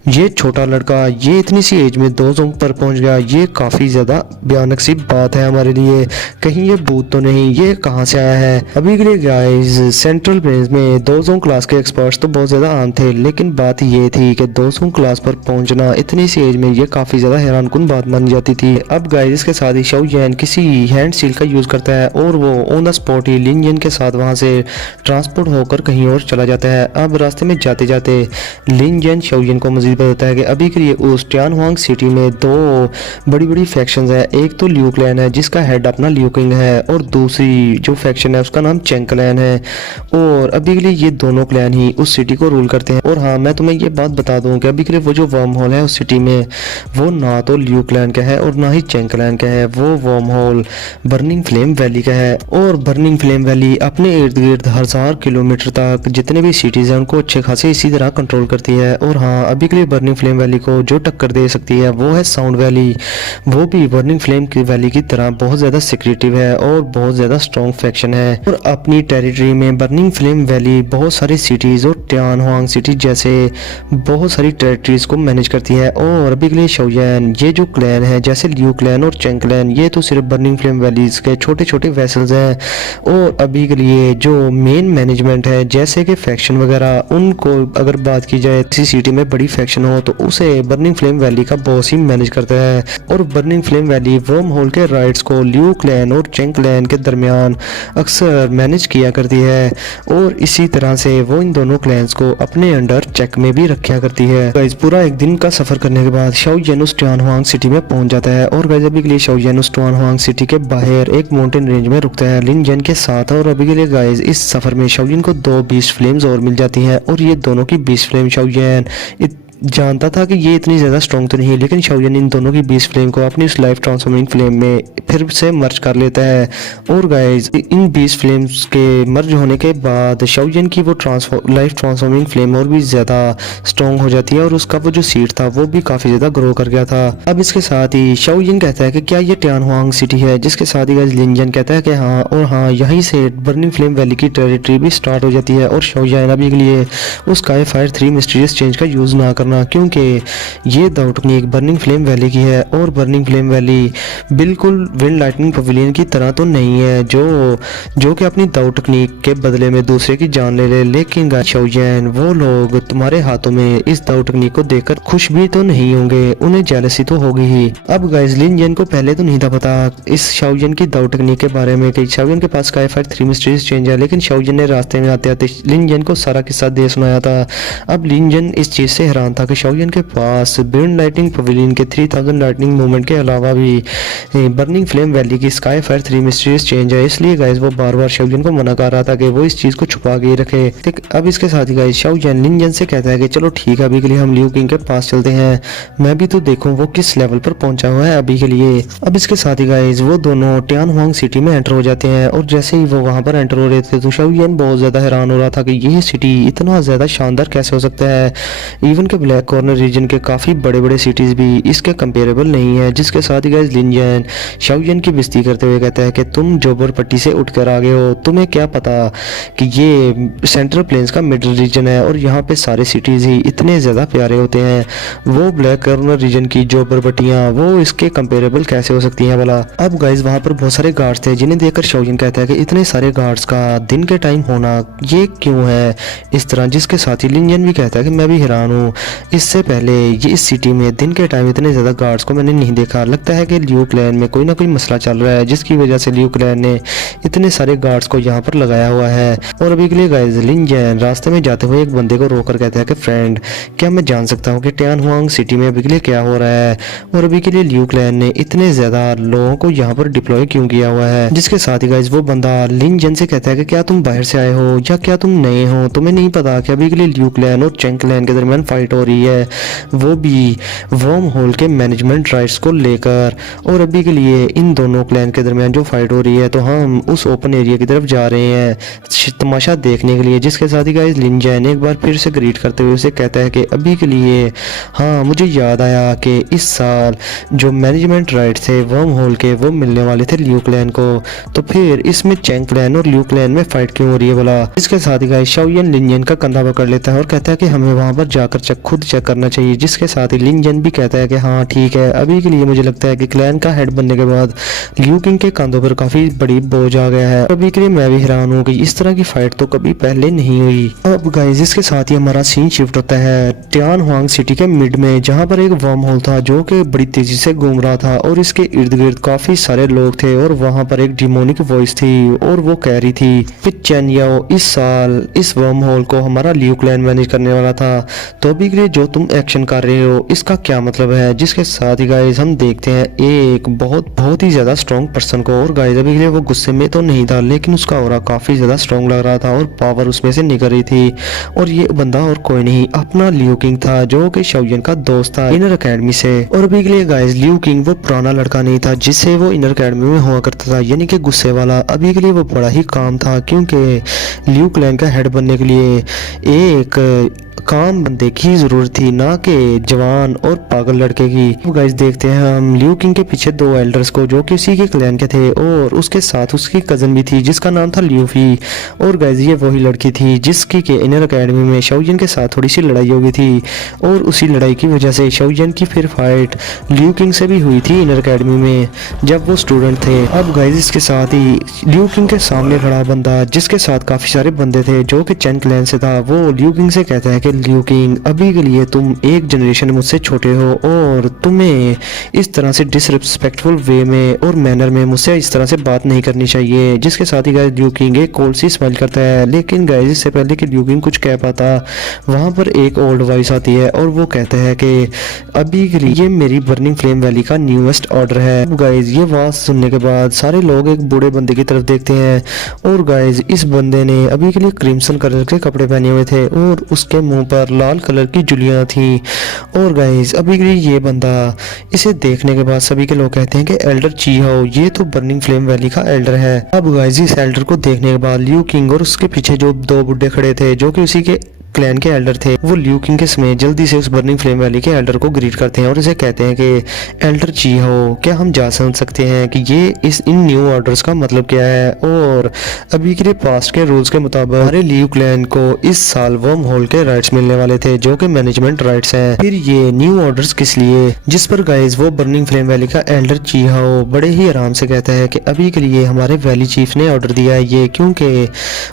ये छोटा लड़का ये इतनी सी एज में दोजोंग पर पहुंच गया, ये काफ़ी ज़्यादा भयानक सी बात है हमारे लिए, कहीं ये भूत तो नहीं, ये कहाँ से आया है। अभी के लिए गाइस सेंट्रल प्लेन्स में दोजोंग क्लास के एक्सपर्ट्स तो बहुत ज़्यादा आम थे, लेकिन बात ये थी कि दोजोंग क्लास पर पहुंचना इतनी सी एज में ये काफ़ी ज़्यादा हैरानकुन बात मानी जाती थी। अब गाइस इसके साथ ही शाओजैन किसी हैंड सील का यूज़ करता है और वो ऑन द स्पॉट ही लिन जैन के साथ वहाँ से ट्रांसपोर्ट होकर कहीं और चला जाता है। अब रास्ते में जाते जाते लिन जैन शाओजैन को मजीद बताता है कि अभी के लिए उस तियानहुआंग सिटी में 2 बड़ी बड़ी फैक्शंस है, एक तो लियू क्लैन है जिसका हेड अपना लियू किंग है और दूसरी जो फैक्शन है उसका नाम चेंग क्लैन है, और अभी के लिए ये दोनों क्लैन ही उस सिटी को रूल करते हैं। और हाँ, मैं तुम्हें ये बात बता दूं कि अभी के लिए वो जो वर्म होल है उस सिटी में वो ना तो लियू क्लैन का है और ना ही चेंग क्लैन का है, वो worm hole burning flame valley का है। और बर्निंग फ्लेम वैली अपने इर्द गिर्द 1000 किलोमीटर तक जितने भी सिटीज़ हैं उनको अच्छे खासे इसी तरह कंट्रोल करती है। और हाँ, अभी के लिए बर्निंग फ्लेम वैली को जो टक्कर दे सकती है वो है साउंड वैली, वो भी बर्निंग फ्लेम की वैली की तरह बहुत ज़्यादा सिक्रेटिव है और बहुत ज़्यादा स्ट्रॉन्ग फैक्शन है। और अपनी टेरिटरी में बर्निंग फ्लेम वैली बहुत सारी सिटीज़ और तियानहुआंग सिटी जैसे बहुत सारी टेरिटरीज को मैनेज करती है। और अभी के लिए शाओजैन ये जो क्लैन है जैसे लियू क्लैन और चेंग क्लैन ये तो सिर्फ बर्निंग फ्लेम वैलीज के छोटे छोटे वेसल्स हैं, और अभी के लिए जो मेन मैनेजमेंट है जैसे कि फैक्शन वगैरह उनको अगर बात की जाए किसी सिटी में बड़ी फैक्शन हो तो उसे बर्निंग फ्लेम वैली का बॉस ही मैनेज करता है। और burning flame valley worm hole के राइट्स को लियू क्लैन और चेंग क्लैन के दरमियान अक्सर मैनेज किया करती है और इसी तरह से वो इन दोनों क्लैंस को अपने अंडर चेक में भी रखा करती है। गाइस पूरा एक दिन का सफर करने के बाद शाओजैन उस तियानहुआंग सिटी में पहुंच जाता है और गाइस अभी के लिए शाओजैन उस तियानहुआंग सिटी के बाहर एक माउंटेन रेंज में रुकता है लिन जैन के साथ। और अभी के लिए गाइस इस सफर में शाओजैन को 2 बीस्ट फ्लेम्स और मिल जाती हैं और ये दोनों की बीस्ट फ्लेम शाओजैन जानता था कि ये इतनी ज़्यादा स्ट्रॉन्ग तो नहीं है, लेकिन शाओजैन इन दोनों की बीस्ट फ्लेम को अपनी उस लाइफ ट्रांसफॉर्मिंग फ्लेम में फिर से मर्ज कर लेता है। और गाइस इन बीस्ट फ्लेम्स के मर्ज होने के बाद शाओजैन की वो लाइफ ट्रांसफॉर्मिंग फ्लेम और भी ज़्यादा स्ट्रॉन्ग हो जाती है और उसका वो जो सीट था वो भी काफ़ी ज़्यादा ग्रो कर गया था। अब इसके साथ ही शाओजैन कहता है कि क्या ये तियानहुआंग सिटी है, जिसके साथ ही गाइस लिन जैन कहता है कि हाँ, और हाँ यहीं से बर्निंग फ्लेम वैली की टेरिटरी भी स्टार्ट हो जाती है। और शाओजैन अभी के लिए उस स्काई फायर 3 मिस्टीरियस चेंज का यूज़ ना करना, क्योंकि ये दाव टेक्निक बर्निंग फ्लेम वैली की है और बर्निंग फ्लेम वैली बिल्कुल विंड लाइटनिंग पवेलियन की तरह तो नहीं है जो कि अपनी दाव टेक्निक के बदले में दूसरे की जान ले ले। लेकिन गाइस शाओजैन वो लोग तुम्हारे हाथों में इस दाव टेक्निक को देखकर खुश भी तो नहीं होंगे, उन्हें जेलसी तो होगी ही। अब गाइस लिन जैन को पहले तो नहीं था पता इस शाओजैन की दाव टेक्निक के बारे में कि शाओजैन के पास स्काई फायर 3 मिस्टीरियस चेंज है, लेकिन शाओजैन ने रास्ते में आते आते लिन जैन को सारा किस्सा दे सुनाया था। अब लिन जैन इस चीज़ से हैरान था कि शाओलियन के पास बिर्न लाइटिंग पवेलियन के 3000 लाइटनिंग मूवमेंट के अलावा भी बर्निंग फ्लेम वैली की स्काई फायर 3 मिस्टीरियस चेंज है। इसलिए गाइस वो बार बार शाओलियन को मना कर रहा था कि वो इस चीज़ को छुपा के रखे। अब इसके साथ ही गाइस शाओलियन लिंजन से कहता है कि चलो ठीक है, अभी के लिए हम लियू किंग के पास चलते हैं, मैं भी तो देखूं वो किस लेवल पर पहुंचा हुआ है अभी के लिए। अब इसके साथ ही गाइस वो दोनों टियान हुआंग सिटी में एंटर हो जाते हैं और जैसे ही वो वहां पर एंटर हो रहे थे तो शाओलियन बहुत ज्यादा हैरान हो रहा था कि ये सिटी इतना ज्यादा शानदार कैसे हो सकता है। इवन के ब्लैक कॉर्नर रीजन के काफी बड़े बड़े सिटीज भी इसके कंपेरेबल नहीं है। जिसके साथ ही गाइस लिंजन शाओलियन की बेइज्जती करते हुए कहता है कि तुम जोबर पट्टी से उठकर आ गए हो, तुम्हें क्या पता कि ये सेंट्रल प्लेन्स का मिडिल रीजन है और यहाँ पे सारे सिटीज ही इतने ज्यादा प्यारे होते हैं। वो ब्लैक कॉर्नर रीजन की जोबर पट्टियाँ वो इसके कंपेरेबल कैसे हो सकती हैं भला। अब गाइस वहाँ पर बहुत सारे गार्ड्स थे जिन्हें देखकर शाओलियन कहता है कि इतने सारे गार्ड्स का दिन के टाइम होना ये क्यों है इस तरह। जिसके साथ ही लिंजन भी कहता है कि मैं भी हैरान हूँ, इससे पहले ये इस सिटी में दिन के टाइम इतने ज्यादा गार्ड्स को मैंने नहीं देखा। लगता है कि लियू क्लैन में कोई ना कोई मसला चल रहा है जिसकी वजह से लियू क्लैन ने इतने सारे गार्ड्स को यहाँ पर लगाया हुआ है। और अभी के लिए गाइस लिंजन रास्ते में जाते हुए एक बंदे को रोककर कहता है कि फ्रेंड, क्या मैं जान सकता हूँ कि टियान हुआंग सिटी में अभी के लिए क्या हो रहा है और अभी के लिए लियू क्लैन ने इतने ज्यादा लोगों को यहाँ पर डिप्लॉय क्यों किया हुआ है। जिसके साथ ही गाइस वो बंदा लिंजन से कहता है कि क्या तुम बाहर से आए हो या क्या तुम नए हो, तुम्हें नहीं पता कि अभी के लिए लियू क्लैन और चेंग क्लैन के दरमियान फाइट हो रही है, वो भी वर्म होल के मैनेजमेंट राइट्स को लेकर। और अभी के लिए इन दोनों क्लैन के दरमियान जो फाइट हो रही है तो हम उस ओपन एरिया की तरफ जा रहे हैं तमाशा देखने के लिए। जिसके साथ ही गाइस लिंजन एक बार फिर से ग्रीट करते हुए उसे कहता है कि अभी के लिए हाँ मुझे याद आया कि इस साल जो मैनेजमेंट राइट्स थे वर्म होल के वो मिलने वाले थे लियू क्लैन को, तो फिर इसमें चेंग क्लैन और लियू क्लैन में फाइट क्यों हो रही है बोला। इसके साथ ही गाइस शाओलियन लिंजन का कंधा पकड़ लेता है और कहता है कि हमें वहां पर जाकर खुद चेक करना चाहिए। जिसके साथ ही लिंजन भी कहता है कि हाँ ठीक है, अभी के लिए मुझे लगता है कि क्लैन का हेड बनने के बाद लियू किंग के कंधों पर काफी बड़ी बोझ आ गया है। अभी के लिए मैं भी हैरान हूँ कि इस तरह की फाइट तो कभी पहले नहीं हुई। अब गाइस इसके साथ ही हमारा सीन शिफ्ट होता है टियान हुआंग सिटी के मिड में, जहाँ पर एक वर्म होल था जो कि बड़ी तेजी से घूम रहा था और इसके इर्द गिर्द काफी सारे लोग थे और वहां पर एक डिमोनिक वॉइस थी और वो कह रही थी कि चेन याओ इस साल इस वर्म होल को हमारा लियू क्लैन मैनेज करने वाला था, तो अभी के लिए जो तुम एक्शन कर रहे हो इसका क्या मतलब है। जिसके साथ ही गाइस हम देखते हैं एक बहुत ही ज्यादा स्ट्रॉन्ग पर्सन को, और गाइस अभी के लिए वो गुस्से में तो नहीं था लेकिन उसका ऑरा काफी ज्यादा स्ट्रॉन्ग लग रहा था और पावर उसमें से निकल रही थी। और ये बंदा और कोई नहीं अपना लियू किंग था जो कि शाओलियन का दोस्त था इनर एकेडमी से। और अभी के लिए गाइस लियू किंग वो पुराना लड़का नहीं था जिससे वो इनर एकेडमी में हुआ करता था, यानी कि गुस्से वाला। अभी के लिए वो बड़ा ही काम था क्योंकि लियू क्लैन का हेड बनने के लिए एक काम बंदे की जरूरत थी, ना कि जवान और पागल लड़के की। तो गाइस देखते हैं हम लियू किंग के पीछे दो एल्डर्स को जो कि उसी के क्लैन के थे और उसके साथ उसकी कजन भी थी जिसका नाम था ल्यूफी। और गाइस ये वही लड़की थी जिसकी के इनर एकेडमी में शाओलियन के साथ थोड़ी सी लड़ाई हो गई थी और उसी लड़ाई की वजह से शाओलियन की फिर फाइट लियू किंग से भी हुई थी इनर एकेडमी में जब वो स्टूडेंट थे। अब गाइस इसके साथ ही लियू किंग के सामने खड़ा बंदा जिसके साथ काफी सारे बंदे थे जो कि चेन क्लैन से था, वो लियू किंग से कहता है कि लियू किंग अभी के लिए तुम एक जनरेशन मुझसे छोटे हो और तुम्हें इस तरह से डिसरिस्पेक्टफुल वे में और मैनर में मुझसे इस तरह से बात नहीं करनी चाहिए। जिसके साथ ही गाइस लियू किंग एक कोल्ड सी स्माइल करता है, लेकिन गाइस इससे पहले कि लियू किंग कुछ कह पाता वहां पर एक ओल्ड वॉइस आती है और वो कहता है कि अभी के लिए मेरी बर्निंग फ्लेम वैली का न्यूएस्ट ऑर्डर है। अब गाइस ये बात सुनने के बाद सारे लोग एक बूढ़े बंदे की तरफ देखते हैं और गाइस इस बंदे ने अभी के लिए क्रिम्सन कलर के कपड़े पहने हुए थे और उसके मुंह पर लाल कलर की जुलियां थी। और गाइस अभी के लिए ये बंदा इसे देखने के बाद सभी के लोग कहते हैं कि एल्डर ची हाओ ये तो बर्निंग फ्लेम वैली का एल्डर है। अब गाइस इस एल्डर को देखने के बाद लियू किंग और उसके पीछे जो दो बुड्ढे खड़े थे जो कि उसी के क्लैन के एल्डर थे, वो लियू किंग के समेत जल्दी से उस बर्निंग फ्लेम वैली के एल्डर को ग्रीट करते हैं और इसे कहते हैं कि एल्डर जी हो क्या हम जा समझ सकते हैं कि ये इन न्यू ऑर्डर्स का मतलब क्या है। और अभी के लिए पास्ट के रूल्स के मुताबिक हमारे लियू क्लैन को इस साल वर्म होल के राइट्स मिलने वाले थे जो कि मैनेजमेंट राइट्स हैं। फिर ये न्यू ऑर्डर्स किस लिए, जिस पर गाइस वो बर्निंग फ्लेम वैली का एल्डर जी हो बड़े ही आराम से कहता है कि अभी के लिए हमारे वैली चीफ ने ऑर्डर दिया है ये क्योंकि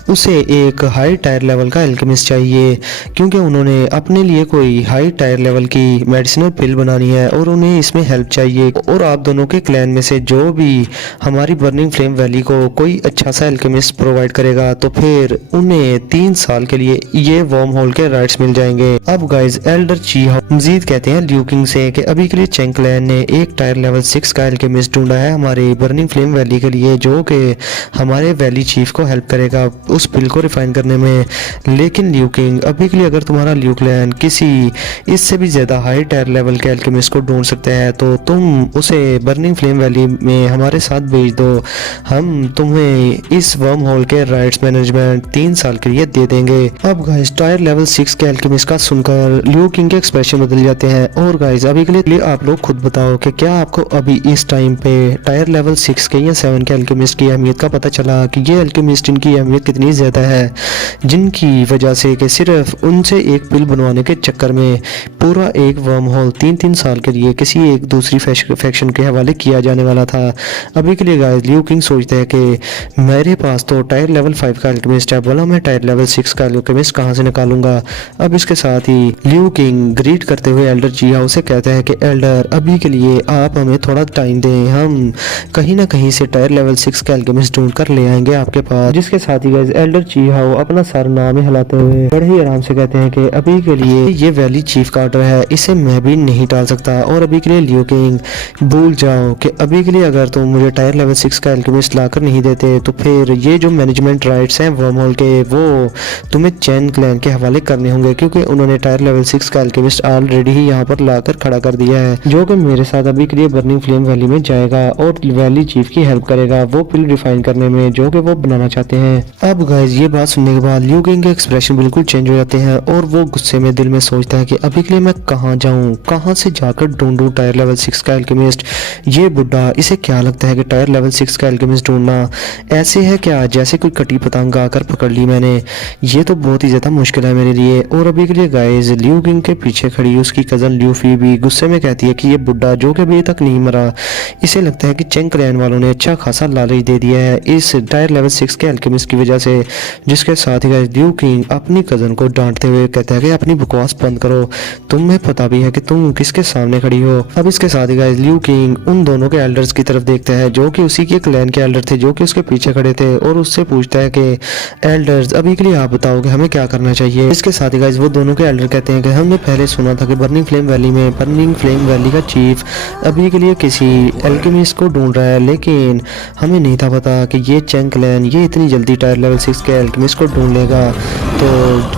उसे एक हाई टायर लेवल का एल्केमिस्ट चाहिए लिए, क्योंकि उन्होंने अपने लिए कोई हाई टायर लेवल की मेडिसिनल पिल बनानी है और उन्हें इसमें हेल्प चाहिए। और आप दोनों के क्लैन में से जो भी हमारी बर्निंग फ्लेम वैली को कोई अच्छा सा एल्केमिस्ट प्रोवाइड करेगा तो फिर उन्हें 3 साल के लिए ये वर्म होल के राइट्स मिल जाएंगे। अब गाइज एल्डर चीहा मजीद कहते हैं ल्यू किंग से कि अभी के लिए चेंग क्लैन ने एक टायर लेवल 6 का एल्केमिस्ट ढूंढा है हमारी बर्निंग फ्लेम वैली के लिए, जो कि हमारे वैली चीफ को हेल्प करेगा उस पिल को रिफाइन करने में। लेकिन ल्यू किंग अभी के लिए अगर तुम्हारा ल्यू क्लैन किसी इससे भी ज्यादा हाई टायर लेवल के एल्केमिस्ट को ढूंढ सकते हैं तो तुम उसे बर्निंग फ्लेम वैली में हमारे साथ भेज दो। हम तुम्हें इस वर्म होल के राइट्स मैनेजमेंट 3 साल के लिए दे देंगे। अब गाइस टायर लेवल 6 के एल्केमिस्ट का सुनकर ल्यू किंग के एक्सप्रेशन बदल जाते हैं। और गाइस अभी के लिए आप लोग खुद बताओ कि क्या आपको अभी इस टाइम पे टायर लेवल 6 के या 7 के एल्केमिस्ट की अहमियत का पता चला कि ये एल्केमिस्ट इनकी अहमियत कितनी ज्यादा है, जिनकी वजह से कि सिर्फ उनसे एक पिल बनवाने के चक्कर में पूरा एक वर्म होल 3-3 साल के लिए किसी एक दूसरी फैक्शन के हवाले किया जाने वाला था। अभी के लिए गाइस ल्यू किंग सोचते हैं कि मेरे पास तो टायर लेवल 5 का एल्केमिस्ट है, बोला मैं टायर लेवल 6 का एल्केमिस्ट कहां से निकालूंगा। अब इसके साथ ही ल्यू किंग ग्रीट करते हुए एल्डर चीहा से कहते हैं कि एल्डर अभी के लिए आप हमें थोड़ा टाइम दें, हम कहीं ना कहीं से टायर लेवल 6 का एल्केमिस्ट ढूंढ कर ले आएंगे आपके पास। जिसके साथ ही गाइस एल्डर चीहा अपना सर नाम हिलाते हुए बड़े ही आराम से कहते हैं कि अभी के लिए ये वैली चीफ का ऑर्डर है, इसे मैं भी नहीं टाल सकता। और अभी के लिए ल्यू किंग भूल जाओ कि अभी के लिए अगर तुम मुझे टायर लेवल 6 का एल्केमिस्ट लाकर नहीं देते तो फिर ये जो मैनेजमेंट राइट्स हैं वर्म होल के वो तुम्हें चैन क्लैन के हवाले करने होंगे, क्योंकि उन्होंने टायर लेवल 6 का एल्केमिस्ट ऑलरेडी ही यहाँ पर लाकर खड़ा कर दिया है, जो कि मेरे साथ अभी के लिए बर्निंग फ्लेम वैली में जाएगा और वैली चीफ की हेल्प करेगा वो पिल रिफाइन करने में जो कि वो बनाना चाहते हैं। अब गाइस ये बात सुनने के बाद ल्यू किंग के एक्सप्रेशन बिल्कुल चेंज हो जाते हैं और वो गुस्से में दिल में सोचता है कि अभी के लिए मैं कहाँ जाऊँ, कहाँ से जाकर ढूंढूं टायर लेवल 6 का एल्केमिस्ट। ये बुड्ढा इसे क्या लगता है कि टायर लेवल 6 का एल्केमिस्ट ढूंढना ऐसे है क्या जैसे कोई कटी पतंग आकर पकड़ ली मैंने, ये तो बहुत ही ज्यादा मुश्किल है मेरे लिए। और अभी के लिए गाइस ल्यू किंग के पीछे खड़ी उसकी कजन ल्यूफी भी गुस्से में कहती है कि ये बुड्ढा जो कि अभी तक नहीं मरा, इसे लगता है कि चेंग क्लैन वालों ने अच्छा खासा लालच दे दिया है इस टायर लेवल 6 के एल्केमिस्ट की वजह से। जिसके साथ ही गाइस ल्यू किंग अपनी कजन को डांटते हुए कहता है कि अपनी बकवास बंद करो, तुम्हें पता भी है कि तुम किसके सामने खड़ी हो। अब इसके साथ ही गाइस ल्यू किंग उन दोनों के एल्डर्स की तरफ देखते हैं जो कि उसी के क्लैन के एल्डर थे जो कि उसके पीछे खड़े थे और उससे पूछता है कि एल्डर्स अभी के लिए आप बताओ कि हमें क्या करना चाहिए। इसके साथ ही गाइस वो दोनों के एल्डर कहते हैं कि हमने पहले सुना था कि बर्निंग फ्लेम वैली का चीफ अभी के लिए किसी एल्केमिस्ट को ढूंढ रहा है, लेकिन हमें नहीं था पता कि ये चेंग क्लैन ये इतनी जल्दी टायर लेवल 6 के एल्केमिस्ट को ढूंढ लेगा। तो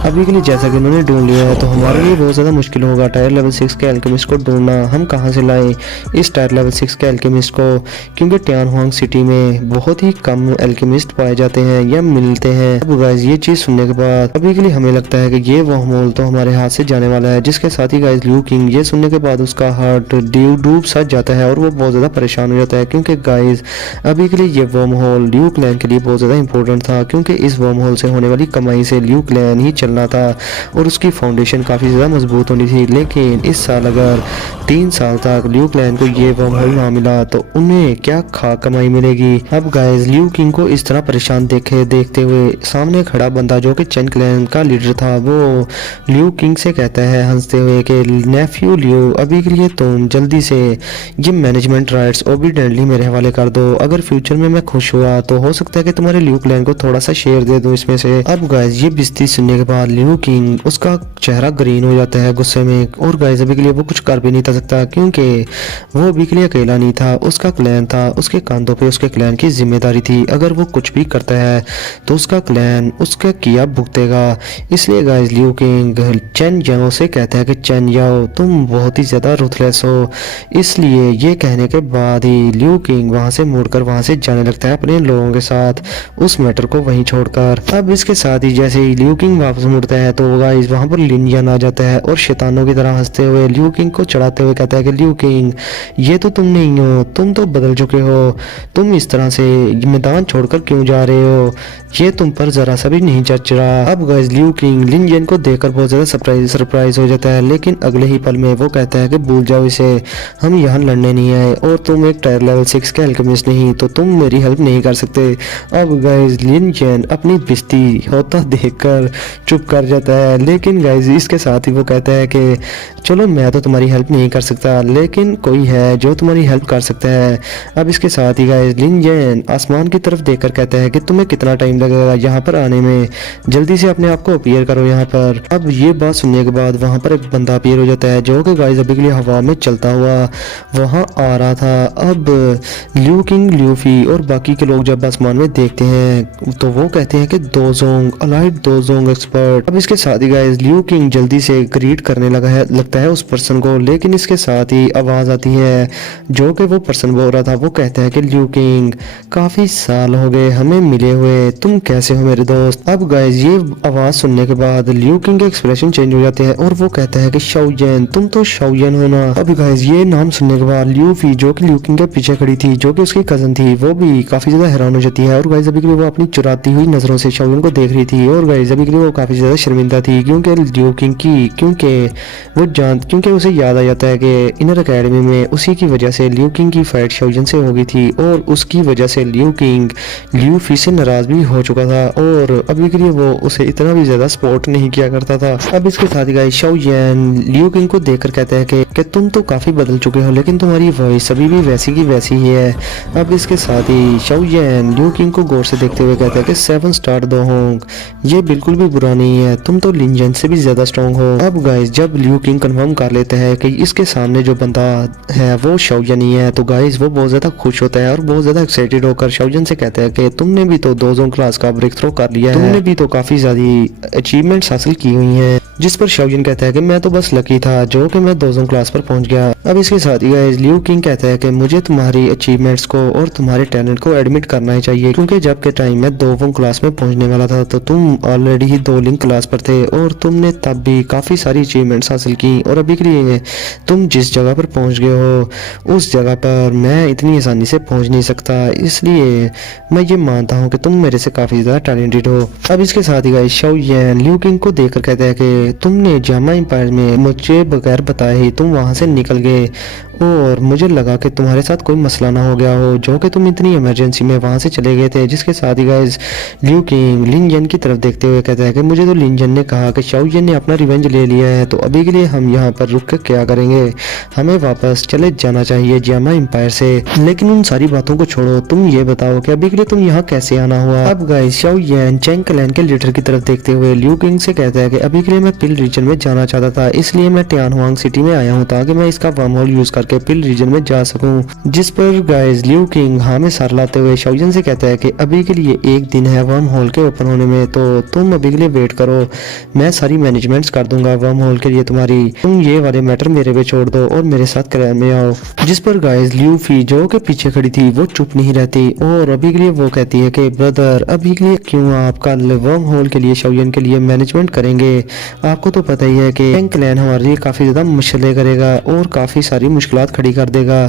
अभी के लिए जैसा कि उन्होंने ढूंढ लिया है तो हमारे लिए बहुत ज़्यादा मुश्किल होगा टायर लेवल 6 के एल्केमिस्ट को ढूंढना। हम कहाँ से लाएं इस टायर लेवल 6 के एल्केमिस्ट को, क्योंकि टियानहुआंग सिटी में बहुत ही कम एल्केमिस्ट पाए जाते हैं या मिलते हैं। अब गाइस ये चीज़ सुनने के बाद अभी के लिए हमें लगता है कि ये वर्म होल तो हमारे हाथ से जाने वाला है। जिसके साथ ही गाइस ल्यू किंग ये सुनने के बाद उसका हार्ट डूब सा जाता है और वो बहुत ज़्यादा परेशान हो जाता है, क्योंकि गाइस अभी के लिए ये वर्म होल ल्यू क्लैन के लिए बहुत ज़्यादा इंपॉर्टेंट था, क्योंकि इस वर्म होल से होने वाली कमाई से ल्यू क्लैन ही चलना था और उसकी फाउंडेशन काफ़ी ज़्यादा मजबूत होनी थी। लेकिन इस साल अगर 3 साल तक ल्यू क्लैन को ये वर्म होल ना मिला तो उन्हें क्या कमाई मिलेगी। अब गाइस ल्यू किंग को इस तरह परेशान देखते हुए सामने खड़ा बंदा जो कि चेंग क्लैन का लीडर था वो ल्यू किंग से कहता है हंसते हुए कि नेफ्यू ल्यू अभी के लिए तुम जल्दी से ये मैनेजमेंट राइट्स ओबीडेंटली मेरे हवाले कर दो, अगर फ्यूचर में मैं खुश हुआ तो हो सकता है कि तुम्हारे ल्यू क्लैन को थोड़ा सा शेयर दे दूं इसमें से। अब गाइस ये बिस्ती सुनने के बाद ल्यू किंग उसका चेहरा ग्रीन हो जाता है गुस्से में और गाइस अभी के लिए वो कुछ कर भी नहीं था सकता, क्योंकि वो अभी के लिए अकेला नहीं था, उसका क्लैन था, उसके कंधों पे उसके क्लैन की जिम्मेदारी थी। अगर वो कुछ भी करता है तो उसका क्लैन उसका किया भुगतेगा। इसलिए गाइस ल्यू किंग चेन याओ से कहता है कि चेन याओ तुम बहुत ही ज्यादा रुथलेस हो। इसलिए ये कहने के बाद ही ल्यू किंग वहां से मुड़कर वहां से जाने लगता है अपने लोगों के साथ उस मैटर को वहीं छोड़कर। अब इसके साथ ही जैसे ही ल्यू किंग वापस मुड़ता है तो गाइस वहां पर लिन यान आ जाता है और शैतानों की तरह हंसते हुए ल्यू किंग को चढ़ाते हुए कहता है कि ल्यू किंग ये तो तुम नहीं हो, तुम तो बदल चुके हो, तुम इस तरह से मैदान छोड़कर क्यों जा रहे हो, ये तुम पर जरा सा भी नहीं जच रहा। अब गाइस ल्यू किंग लिन यान को देखकर बहुत ज्यादा सरप्राइज हो जाता है, लेकिन अगले ही पल में वो कहता है कि भूल जाओ इसे, हम यहाँ लड़ने नहीं आए और तुम एक टायर लेवल 6 के एल्केमिस्ट नहीं, तो तुम मेरी हेल्प नहीं कर सकते। अब गाइस लिन यान अपनी बेइज्जती होता देखकर चुप कर जाता है। लेकिन गाइज इसके साथ ही वो कहता है कि चलो मैं तो तुम्हारी हेल्प नहीं कर सकता, लेकिन कोई है जो तुम्हारी हेल्प कर सकता है। अब इसके साथ ही गाइज लिन जैन आसमान की तरफ देखकर कहता है कि तुम्हें कितना टाइम लगेगा यहाँ पर आने में, जल्दी से अपने आप को अपीयर करो यहाँ पर। अब ये बात सुनने के बाद वहाँ पर एक बंदा अपीयर हो जाता है जो कि गाइज अभी के लिए हवा में चलता हुआ वहाँ आ रहा था। अब ल्यू किंग, ल्यूफी और बाकी के लोग जब आसमान में देखते हैं तो वो कहते हैं कि दोजोंग अलाइट, दोजोंग एक्सपर्ट। अब इसके साथ ही गाइज ल्यू किंग जल्दी से ग्रीट करने लगता है उस पर्सन को, लेकिन इसके साथ ही आवाज आती है जो कि वो पर्सन बोल रहा था। वो कहता है कि ल्यू किंग काफी साल हो गए हमें मिले हुए, तुम कैसे हो मेरे दोस्त। अब गाइज ये आवाज सुनने के बाद ल्यू किंग के एक्सप्रेशन चेंज हो जाते हैं और वो कहता है कि शाओयन, तुम तो शाओयन हो ना। अब गाइज ये नाम सुनने के बाद ल्यूफी जो कि ल्यू किंग के पीछे खड़ी थी, जो कि उसकी कजन थी, वो भी काफी ज्यादा हैरान हो जाती है। और गाइज अभी के लिए वो अपनी चुराती हुई नजरों से शाओयन को देख रही थी और गाइज अभी के लिए वो काफी ज्यादा शर्मिंदा थी क्योंकि ल्यू किंग की क्योंकि उसे याद आ जाता है कि इनर एकेडमी में उसी की वजह से ल्यू किंग की फाइट शाओयन से हो गई थी और उसकी वजह से ल्यू किंग ल्यूफी से नाराज भी हो चुका था और अभी के लिए वो उसे इतना भी ज्यादा सपोर्ट नहीं किया करता था। अब इसके साथ ही गाइस शाओयन ल्यू किंग को देखकर कहता है कि तुम तो काफी बदल चुके हो, लेकिन तुम्हारी वॉइस अभी भी वैसी की वैसी ही है। अब इसके साथ ही शाओयन ल्यू किंग को गौर से देखते हुए कहता है कि 7 स्टार दो होंग, ये बिल्कुल भी बुरा नहीं है, तुम तो लिन जैन से भी ज्यादा स्ट्रॉन्ग हो। अब गाइस जब ल्यू किंग कंफर्म कर लेते हैं कि इसके सामने जो बंदा है वो शाओयन ही है, तो गाइस वो बहुत ज्यादा खुश होता है और बहुत ज्यादा एक्साइटेड होकर शाओयन से कहता है कि तुमने भी तो दोजों क्लास का ब्रेक थ्रो कर लिया है, तुमने भी तो काफी ज्यादा अचीवमेंट्स हासिल की हुई हैं। जिस पर शाओयन कहता है कि मैं तो बस लकी था जो कि मैं दोजों क्लास पर पहुंच गया। अब इसके साथ ही गाइस ल्यू किंग कहता है कि मुझे तुम्हारी अचीवमेंट्स को और तुम्हारे टैलेंट को एडमिट करना ही चाहिए, क्योंकि जब के टाइम मैं दोजों क्लास में पहुंचने वाला था तो तुम ऑलरेडी ही 2 लिंक क्लास पर थे और तुमने तब भी काफी सारी अचीवमेंट्स हासिल की और अभी के लिए तुम जिस जगह पर पहुंच गए हो उस जगह पर मैं इतनी आसानी से पहुंच नहीं सकता, इसलिए मैं ये मानता हूँ कि तुम मेरे से काफी ज्यादा टैलेंटेड हो। अब इसके साथ ही गाइस शाओयन ल्यू किंग को देखकर कहता है कि तुमने जामा एम्पायर में मुझे बगैर बताए ही तुम वहां से निकल गए और मुझे लगा कि तुम्हारे साथ कोई मसला ना हो गया हो जो कि तुम इतनी इमरजेंसी में वहां से चले गए थे। जिसके साथ ही गाइस ल्यू किंग लिन जैन की तरफ देखते हुए कहता है कि मुझे तो लिन जैन ने कहा कि शाओयन ने अपना रिवेंज ले लिया है, तो अभी के लिए हम यहाँ पर रुक कर क्या करेंगे, हमें वापस चले जाना चाहिए जामा एम्पायर से। लेकिन उन सारी बातों को छोड़ो, तुम ये बताओ कि अभी के लिए तुम यहाँ कैसे आना हुआ। अब गाइस शाओयन चेंग क्लैन के लीडर की तरफ देखते हुए ल्यू किंग से कहता है कि अभी के लिए मैं पिल रीजन में जाना चाहता था, इसलिए मैं टियानहुआंग सिटी में आया हूँ ताकि मैं इसका वर्म होल यूज करके पिल रीजन में जा सकूं। जिस पर गाइस ल्यू किंग हाँ में सर लाते हुए शाओयन से कहता है कि अभी के लिए 1 दिन है वर्म होल के ओपन होने में, तो तुम अभी के लिए वेट करो, मैं सारी मैनेजमेंट्स कर दूंगा वर्म होल के लिए तुम्हारी, तुम ये वाले मैटर मेरे पे छोड़ दो और मेरे साथ क्लैन में आओ। जिस पर गाइस ल्यूफी जो के पीछे खड़ी थी वो चुप नहीं रहती और अभी के लिए वो कहती है कि ब्रदर अभी के लिए क्यों आप कल वर्म होल के लिए शाओयन के लिए मैनेजमेंट करेंगे, आपको तो पता ही है कि चेंग क्लैन हमारे लिए काफी ज्यादा मुश्किलें करेगा और काफी सारी मुश्किलात खड़ी कर देगा,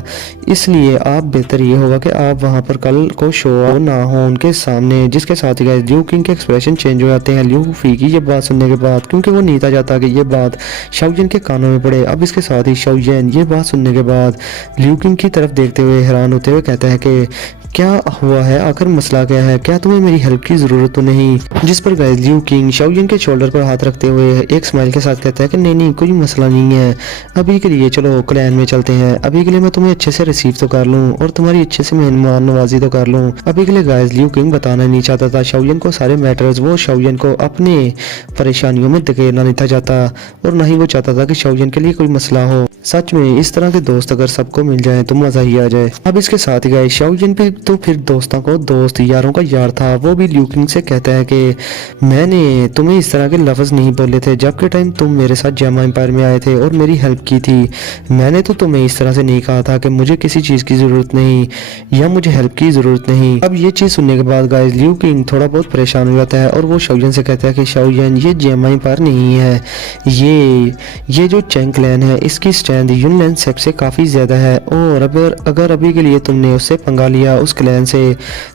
इसलिए आप बेहतर ये होगा कि आप वहां पर कल को शो ना हो उनके सामने। जिसके साथ ही गाइस ल्यू किंग के एक्सप्रेशन चेंज हो जाते हैं ल्यूफी की ये बात सुनने के बाद, क्योंकि वो नहीं था चाहता कि ये बात शाओयन के कानों में पड़े। अब इसके साथ ही शाओयन ये बात सुनने के बाद ल्यू किंग की तरफ देखते हुए हैरान होते हुए कहता है कि क्या हुआ है, आखिर मसला क्या है, क्या तुम्हें मेरी हेल्प की जरूरत तो नहीं। जिस पर गाइस ल्यू किंग शाओयन के शोल्डर पर हाथ रखते हुए एक स्माइल के साथ कहता है कि नहीं कोई मसला नहीं है, अभी के लिए चलो क्लैन में चलते हैं, अभी के लिए मैं तुम्हें अच्छे से रिसीव तो कर लूं और तुम्हारी अच्छे से मेहमान नवाजी तो कर लूं। अभी के लिए गाइस ल्यू किंग बताना नहीं चाहता था शाओयन को सारे मैटर्स, वो शाओयन को अपने परेशानियों में धकेलना नहीं था चाहता और ना ही वो चाहता था कि शाओयन के लिए कोई मसला हो। सच में इस तरह के दोस्त अगर सबको मिल जाए तो मजा ही आ जाए। अब इसके साथ ही गाइस शाओयन भी तो फिर दोस्तों को दोस्त यारों का यार था, वो भी ल्यू किंग से कहता है कि मैंने तुम्हें इस तरह के लफ्ज नहीं बोले थे जबकि टाइम तुम मेरे साथ जामा एम्पायर में आए थे और मेरी हेल्प की थी, मैंने तो तुम्हें इस तरह से नहीं कहा था कि मुझे किसी चीज की जरूरत नहीं या मुझे हेल्प की जरूरत नहीं। अब ये चीज सुनने के बाद गाइस ल्यू किंग थोड़ा बहुत परेशान हो जाता है और वो शाओयन से कहता है कि शाओयन ये जामा एम्पायर नहीं है, ये जो चेंग क्लैन है इसकी चैन यूनलैंड सेप से काफ़ी ज़्यादा है, और अगर अभी के लिए तुमने उससे पंगा लिया उस क्लैन से,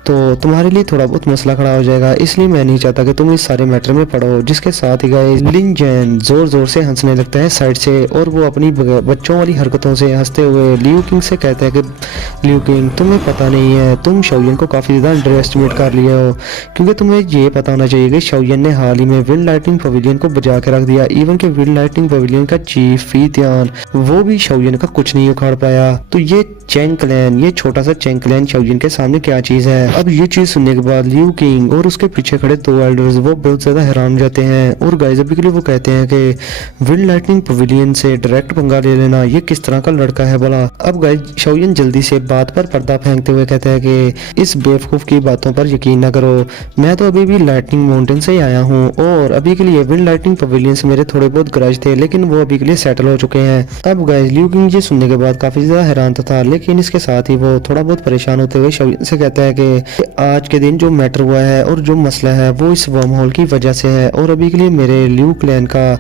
तो तुम्हारे लिए थोड़ा बहुत मसला खड़ा हो जाएगा। इसलिए मैं नहीं चाहता कि तुम इस सारे मैटर में पढ़ो। जिसके साथ ही गाइस लिन जैन जोर जोर से हंसने लगता है साइड से, और वो अपनी बच्चों वाली हरकतों से हंसते हुए लियू किंग से कहता है कि लियू किंग, तुम्हें पता नहीं है, तुम शाओयन को काफ़ी ज़्यादा अंडर एस्टिमेट कर लिए हो, क्योंकि तुम्हें ये पता होना चाहिए कि शाओयन ने हाल ही में विंड लाइटिंग पवेलियन को बजा के रख दिया। इवन के विंड लाइटिंग पवेलियन का चीफ फी तियान, वो भी शाओयन का कुछ नहीं उखाड़ पाया। तो ये चेंग क्लैन, ये छोटा सा चेंग क्लैन शाओयन के सामने क्या चीज़ है। अब ये चीज़ सुनने के बाद लियू किंग और उसके पीछे खड़े दो एल्डर्स वो बहुत ज़्यादा हैरान हो जाते हैं, और गाइस अभी के लिए वो कहते हैं कि विंड लाइटनिंग पवेलियन से डायरेक्ट पंगा ले लेना ये किस तरह का लड़का है भला। अब गाइस शाओयन जल्दी से बात पर पर्दा फेंकते हुए कहता है कि इस बेवकूफ़ की बातों पर यकीन न करो, मैं तो अभी भी लाइटनिंग माउंटेन से ही आया हूँ, और अभी के लिए विंड लाइटनिंग पवेलियन से मेरे थोड़े बहुत ग्रज थे, लेकिन वो अभी के लिए सेटल हो चुके हैं। अब गाइस लियू किंग ये सुनने के बाद काफ़ी ज़्यादा हैरान था, लेकिन इसके साथ ही वो थोड़ा बहुत परेशान होते हुए शाओयन से कहता है कि आज के दिन जो मैटर हुआ है और जो मसला है वो इस वर्म होल की वजह से है, और अभी के लिए मेरे लियू क्लैन का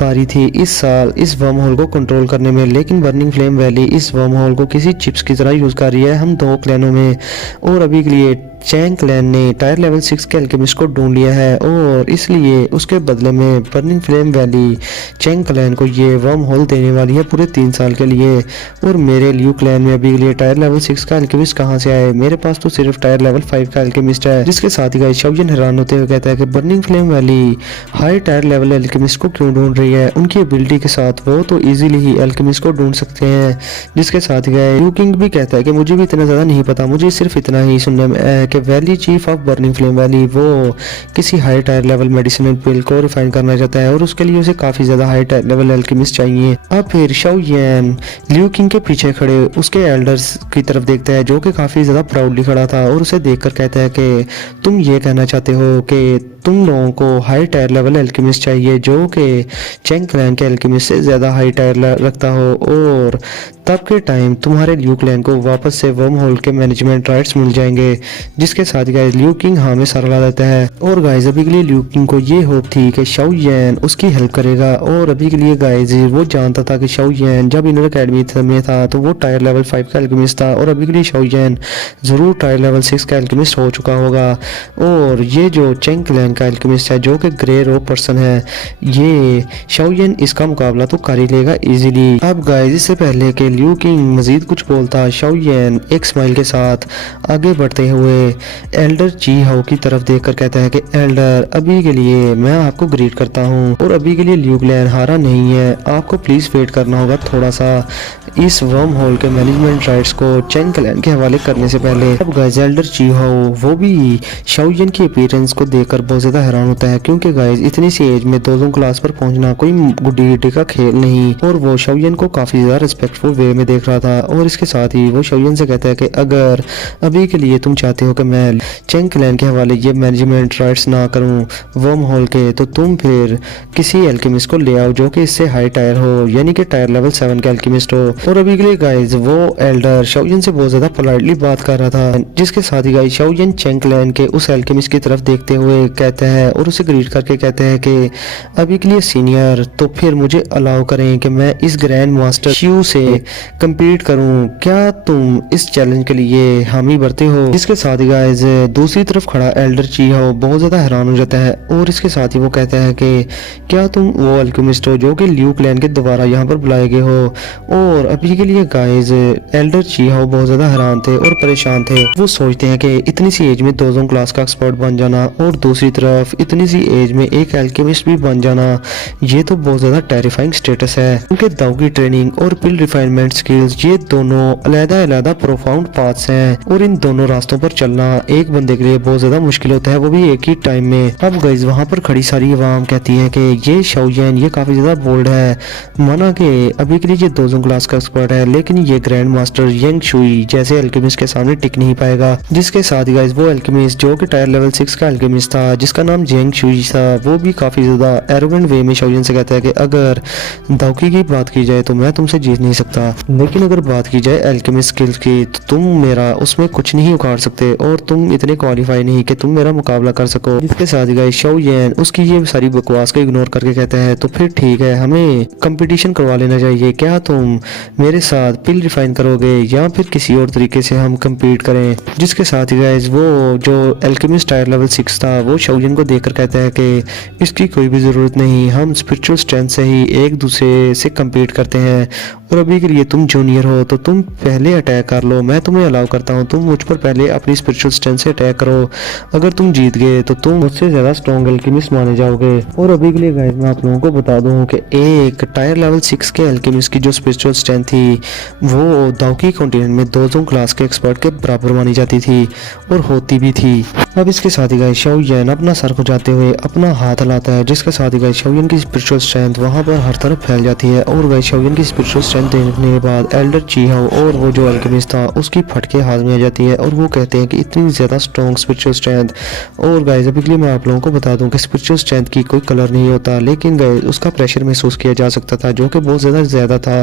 पारी थी इस साल इस वर्म होल को कंट्रोल करने में, लेकिन बर्निंग फ्लेम वैली इस वर्म होल को किसी चिप्स की तरह यूज़ कर रही है हम दो क्लैनों में, और अभी के लिए चैंग क्लैन ने टायर लेवल 6 के अल्केमिस्ट को ढूंढ लिया है, और इसलिए उसके बदले में burning flame valley Chang clan को ये वर्म होल देने वाली है पूरे 3 साल के लिए। और मेरे लियू क्लैन में अभी के लिए टायर लेवल 6 का अल्केमिस्ट कहाँ से आए, मेरे पास तो सिर्फ टायर लेवल 5 का अल्केमिस्ट है। जिसके साथ ही गाइस शाओयन हैरान होते हुए कहता है कि burning flame valley high tyre level alchemist को क्यों ढूंढ रही है, उनकी एबिलिटी के साथ वो तो इजीली ही अल्केमिस्ट को ढूंढ सकते हैं। जिसके साथ ही लियू किंग भी कहता है कि मुझे भी इतना ज़्यादा नहीं पता, मुझे सिर्फ इतना ही सुनने में है कि valley chief of burning flame valley वो किसी हाई टायर लेवल मेडिसिनल पिल को रिफाइन करना चाहता है, और उसके लिए उसे काफ़ी ज़्यादा हाई टायर लेवल अल्केमिस्ट चाहिए। अब फिर शाओयन लियू किंग के पीछे खड़े उसके एल्डर्स की तरफ देखता है, जो कि काफ़ी ज़्यादा प्राउडली खड़ा था, और उसे देखकर कहता है कि तुम ये कहना चाहते हो कि तुम लोगों को हाई टायर लेवल अल्केमिस्ट चाहिए जो कि चेंग क्लैन के अल्केमिस्ट से ज़्यादा हाई टायर रखता हो, और तब के टाइम तुम्हारे लियू क्लैन को वापस से वर्म होल के मैनेजमेंट राइट्स मिल जाएंगे। जिसके साथ गाइस लियू किंग हाँ में सर ला देता है, और गाइस अभी के लिए लियू किंग को ये होप थी कि शाओयन उसकी हेल्प करेगा, और अभी के लिए गाइस वो जानता था कि शाओयन जब इनर अकेडमी में था तो वो टायर लेवल 5 का अल्केमिस्ट था, और अभी के लिए शाओयन ज़रूर टायर लेवल 6 का अल्केमिस्ट हो चुका होगा। और ये जो चेंग क्लैन का अल्केमिस्ट है जो कि ग्रे रो पर्सन है, ये शाओयन इसका मुकाबला तो कर ही लेगा इजीली। अब गाइस इससे पहले कि लियू किंग मजीद कुछ बोलता, शाओयन एक स्माइल के साथ आगे बढ़ते हुए एल्डर जी हाओ की तरफ देखकर कहता है कि एल्डर अभी के लिए मैं आपको ग्रीट करता हूँ, और अभी के लिए लियू क्लैन हारा नहीं है, आपको प्लीज वेट करना होगा थोड़ा सा इस वर्म होल के मैनेजमेंट राइट्स को चेंग क्लैन के हवाले करने से पहले। अब गाइस एल्डर जी हाओ वो भी शाओयन की अपीयरेंस को देखकर बहुत ज्यादा हैरान होता है, क्योंकि गाइस इतनी सी एज में दोजों क्लास पर पहुंचना कोई गुड्डी गिड्डी का खेल नहीं, और वो शाओयन को काफी ज्यादा रिस्पेक्टफुल वे में देख रहा था। और इसके साथ ही वो शाओयन से कहता है कि अगर अभी के लिए तुम चाहते हो कि मैं चेंग क्लैन के हवाले ये मैनेजमेंट राइट्स ना करूं वर्म होल के, तो तुम फिर किसी अल्केमिस्ट को ले आओ जो कि इससे हाई टायर हो, यानी कि टायर लेवल 7 के अल्केमिस्ट हो। और अभी के लिए गाइस वो एल्डर शाओयन से बहुत ज्यादा पोलाइटली बात कर रहा था। जिसके साथ ही गाइस शाओयन चेंग क्लैन के उस अल्केमिस्ट की तरफ देखते हुए कहता है और उसे ग्रीट करके कहते हैं कि अभी के लिए सीनियर, तो फिर मुझे अलाउ करें कि मैं इस ग्रैंड मास्टर शिव से कम्पीट करूं, क्या तुम इस चैलेंज के लिए हामी भरते हो। जिसके साथ ही गाइस दूसरी तरफ खड़ा एल्डर ची हाओ बहुत ज्यादा हैरान हो जाता है, और इसके साथ ही वो कहता है कि क्या तुम वो अल्केमिस्ट हो जो कि लियू क्लैन के द्वारा यहाँ पर बुलाए गए हो। और अभी के लिए गाइस एल्डर ची हाओ बहुत ज्यादा हैरान थे और परेशान थे। वो सोचते हैं कि इतनी सी एज में दोजों क्लास का एक्सपर्ट बन जाना, और दूसरी तरफ इतनी सी एज में एक अल्केमिस्ट भी बन जाना, ये तो बहुत ज्यादा टेरिफाइंग स्टेटस है। उनके दाव की ट्रेनिंग और पिल रिफाइनमेंट स्किल्स ये दोनों अलग-अलग प्रोफाउंड पाथ्स हैं, और इन दोनों रास्तों पर चलना एक बंदे के लिए बहुत ज्यादा मुश्किल होता है, वो भी एक ही टाइम में। अब गाइस वहाँ पर खड़ी सारी आवाम कहती है कि ये शाओयन ये काफी ज्यादा बोल्ड है, माना कि अभी के लिए ये दोजों क्लास का एक्सपर्ट है, लेकिन ये ग्रैंड मास्टर यंग शुई जैसे अल्केमिस्ट के सामने टिक नहीं पाएगा। जिसके साथ गाइस वो अल्केमिस्ट जो कि टायर लेवल 6 का अल्केमिस्ट था, जिसका जिसका नाम जेंग शुई था, वो भी काफ़ी ज़्यादा एरोगेंट वे में शाओलिन से कहता है कि अगर दाओकी की बात की जाए तो मैं तुमसे जीत नहीं सकता, लेकिन अगर बात की जाए एल्केमिस्ट स्किल्स की तो तुम मेरा उसमें कुछ नहीं उखाड़ सकते और तुम इतने क्वालिफाई नहीं कि तुम मेरा मुकाबला कर सको। जिसके साथ ही गाइस शाओलिन उसकी ये सारी बकवास को इग्नोर करके कहता है तो फिर ठीक है, हमें कंपटीशन करवा लेना चाहिए। क्या तुम मेरे साथ पिल रिफाइन करोगे या फिर किसी और तरीके से हम कम्पीट करें? जिसके साथ ही गाइस वो जो एल्केमिस्ट टायर लेवल 6 था वो शाओलिन को देखकर कहता है कि इसकी कोई भी ज़रूरत नहीं, हम स्पिरिचुअल स्ट्रेंथ से ही एक दूसरे से कम्पीट करते हैं और अभी के लिए तुम जूनियर हो तो तुम पहले अटैक कर लो, मैं तुम्हें अलाउ करता हूँ, तुम मुझ पर पहले अपनी स्पिरिचुअल स्ट्रेंथ से अटैक करो। अगर तुम जीत गए तो तुम मुझसे ज़्यादा स्ट्रॉन्ग एल्केमिस्ट माने जाओगे। और अभी के लिए गाइस मैं आप लोगों को बता दूँ कि एक टायर लेवल 6 के एल्केमिस्ट की जो स्पिरिचुअल स्ट्रेंथ थी वो दाओकी कॉन्टिनेंट में दोजों क्लास के एक्सपर्ट के बराबर मानी जाती थी और होती भी थी। अब इसके साथ ही गाइस शाओलिन अपना सर खुजाते हुए अपना हाथ हिलाता है, जिसके साथ ही गाइस शाओलिन की स्पिरिचुअल स्ट्रेंथ वहां पर हर तरफ फैल जाती है और गाइस शाओलिन की स्पिरिचुअल स्ट्रेंथ देखने के बाद एल्डर चीहाओ और वो जो एल्केमिस्ट था उसकी फटके हाथ में आ जाती है और वो कहते हैं कि इतनी ज़्यादा स्ट्रॉन्ग स्पिरिचुअल स्ट्रेंथ। और गाइस अभी के लिए मैं आप लोगों को बता दूं कि स्पिरिचुअल स्ट्रेंथ की कोई कलर नहीं होता, लेकिन गाइस उसका प्रेशर महसूस किया जा सकता था जो कि बहुत ज़्यादा था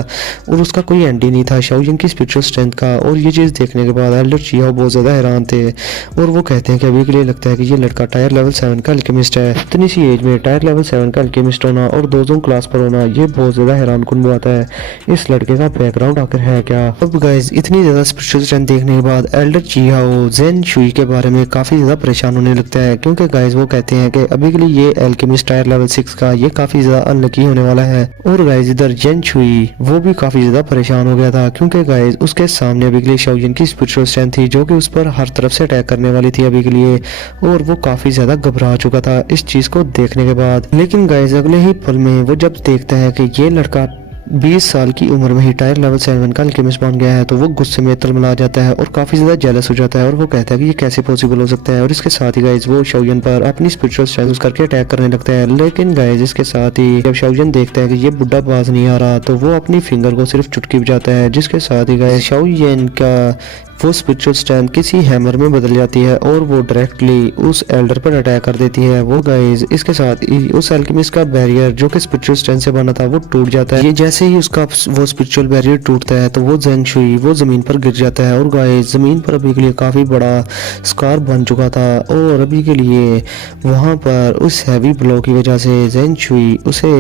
और उसका कोई एंड ही नहीं था शाओलिन की स्पिरिचुअल स्ट्रेंथ का। और ये चीज़ देखने के बाद एल्डर चीहाओ बहुत ज़्यादा हैरान थे और वो कहते हैं कि अभी के लिए लगता है कि ये लड़का टायर लेवल 7 का अल्केमिस्ट है। इतनी सी एज में टायर लेवल 7 का अल्केमिस्ट होना और दोजों क्लास पर होना ये बहुत ज़्यादा हैरान कुन बात है। इस लड़के का बैकग्राउंड आखिर है क्या? अब गाइस इतनी ज़्यादा स्पिरिचुअल स्ट्रेंथ देखने के बाद एल्डर चीहाओ जेन शुई के बारे में काफ़ी ज़्यादा परेशान होने लगता है, क्योंकि गाइस वो कहते हैं कि अभी के लिए ये एल्केमिस्ट टायर लेवल 6 का ये काफ़ी ज़्यादा अनलकी होने वाला है। और गाइस इधर जेन शुई वो भी काफ़ी ज़्यादा परेशान हो गया था, क्योंकि गाइस उसके सामने अभी के लिए शाओलिन की स्पिरिचुअल स्ट्रेंथ थी जो कि उस पर हर तरफ से अटैक करने वाली थी अभी के लिए, और वो काफ़ी ज़्यादा घबरा चुका था इस चीज़ को देखने के बाद। लेकिन गाइस अगले ही पल में वो जब देखता है कि ये लड़का 20 साल की उम्र में ही टायर लेवल 7 का अल्केमिस्ट बन गया है तो वो गुस्से में तलमला जाता है और काफ़ी ज़्यादा जेलस हो जाता है और वो कहता है कि ये कैसे पॉसिबल हो सकता है। और इसके साथ ही गाइस वो शाओलिन पर अपनी स्पिरिचुअल स्ट्रेंथ यूज करके अटैक करने लगता है। लेकिन गाइस इसके साथ ही जब शाओलिन देखता है कि ये बुढ़ा बाज नहीं आ रहा तो वो अपनी फिंगर को सिर्फ चुटकी बजाता है, जिसके साथ ही गाइस शाओलिन का वो स्पिरिचुअल स्ट्रेंथ किसी हैमर में बदल जाती है और वो डायरेक्टली उस एल्डर पर अटैक कर देती है। वो गाइस इसके साथ ही उस एल्केमिस्ट का बैरियर जो कि स्पिरिचुअल स्ट्रेंथ से बना था वो टूट जाता है। ये जैसे ही उसका वो स्पिरिचुअल बैरियर टूटता है तो वो जेंग शुई वो जमीन पर गिर जाता है और गाइस जमीन पर अभी के लिए काफी बड़ा स्कार बन चुका था और अभी के लिए वहां पर उस हैवी ब्लो की वजह से जेंग शुई उसे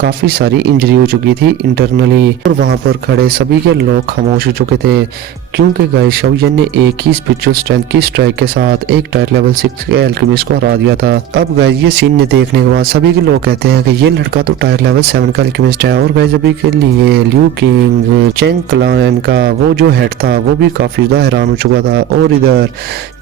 काफी सारी इंजरी हो चुकी थी इंटरनली और वहां पर खड़े सभी के लोग खामोश हो चुके थे, क्योंकि गाइस शाओलिन ने एक ही स्पिरिचुअल स्ट्रेंथ की स्ट्राइक के साथ एक टायर लेवल 6 के एल्केमिस्ट को हरा दिया था। अब गाइस ये सीन ने देखने के बाद सभी के लोग कहते हैं कि ये लड़का तो टायर लेवल 7 का एल्केमिस्ट है। और गाइस अभी के लिए लियू किंग चेंग क्लैन का वो जो हेड था वो भी काफी ज्यादा हैरान हो चुका था और इधर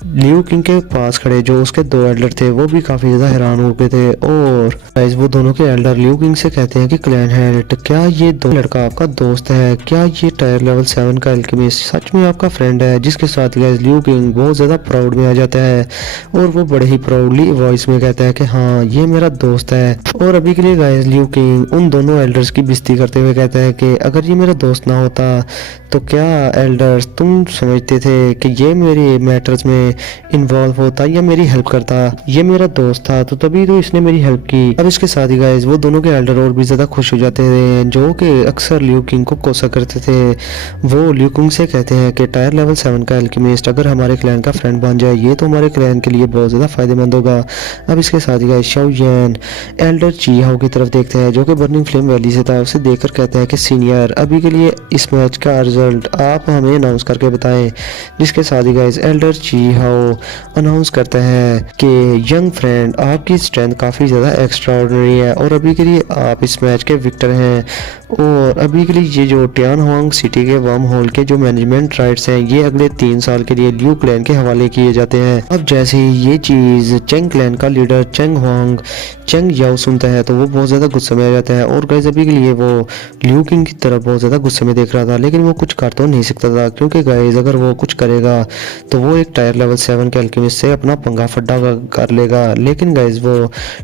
लियू किंग के पास खड़े जो उसके दो एल्डर थे वो भी काफी ज्यादा हैरान हो गए थे और गाइस वो दोनों के एल्डर लियू किंग से कहते हैं कि क्लैन हेड क्या ये दो लड़का आपका दोस्त है? क्या ये टायर लेवल 7 का एल्केमिस्ट सच में आपका फ्रेंड है? जिसके साथ गाइस लियू किंग बहुत ज्यादा प्राउड में आ जाता है और वो बड़े ही प्राउडली वॉइस में कहता है कि हाँ ये मेरा दोस्त है। और अभी के लिए गाइस लियू किंग उन दोनों एल्डर्स की बेइज्जती करते हुए कहता है कि अगर ये मेरा दोस्त ना होता तो क्या एल्डर्स तुम समझते थे कि ये मेरे मैटर्स में इन्वॉल्व होता या मेरी हेल्प करता? ये मेरा दोस्त था तो तभी तो इसने मेरी हेल्प की। अब इसके साथ ही गाइस वो दोनों के एल्डर और भी ज्यादा खुश हो जाते थे जो कि अक्सर लियू किंग को कोसा करते थे। वो लियू किंग से कहते हैं कि टायर लेवल 7 का एल्केमिस्ट अगर हमारे क्लैन का फ्रेंड बन जाए ये तो हमारे क्लैन के लिए बहुत ज़्यादा फायदेमंद होगा। अब इसके साथ ही गाइस शाओलिन एल्डर चीहाओ की तरफ देखते हैं जो कि बर्निंग फ्लेम वैली से था, उसे देखकर कहते हैं कि सीनियर अभी के लिए इस मैच का रिजल्ट आप हमें अनाउंस करके बताएं। जिसके साथ ही गाइस एल्डर चीहाओ अनाउंस करते हैं कि यंग फ्रेंड आपकी स्ट्रेंथ काफ़ी ज़्यादा एक्स्ट्राऑर्डिनरी है और अभी के लिए आप इस मैच के विक्टर हैं। और अभी के लिए ये जो टियानहुआंग सिटी के वर्म होल के जो मैनेजमेंट राइट्स हैं ये अगले 3 साल के लिए लियू क्लैन के हवाले किए जाते हैं। अब जैसे ही ये चीज़ चेंग क्लैन का लीडर चेंग याओ सुनता है तो वो बहुत ज़्यादा गुस्से में आ जाता है और गाइस अभी के लिए वो लियू किंग की तरफ बहुत ज़्यादा गुस्से में देख रहा था, लेकिन वो कुछ कर तो नहीं सकता था क्योंकि गाइस अगर वो कुछ करेगा तो वो एक टायर लेवल 7 के एल्केमिस्ट से अपना पंगा फड्डा कर लेगा। लेकिन गाइस वो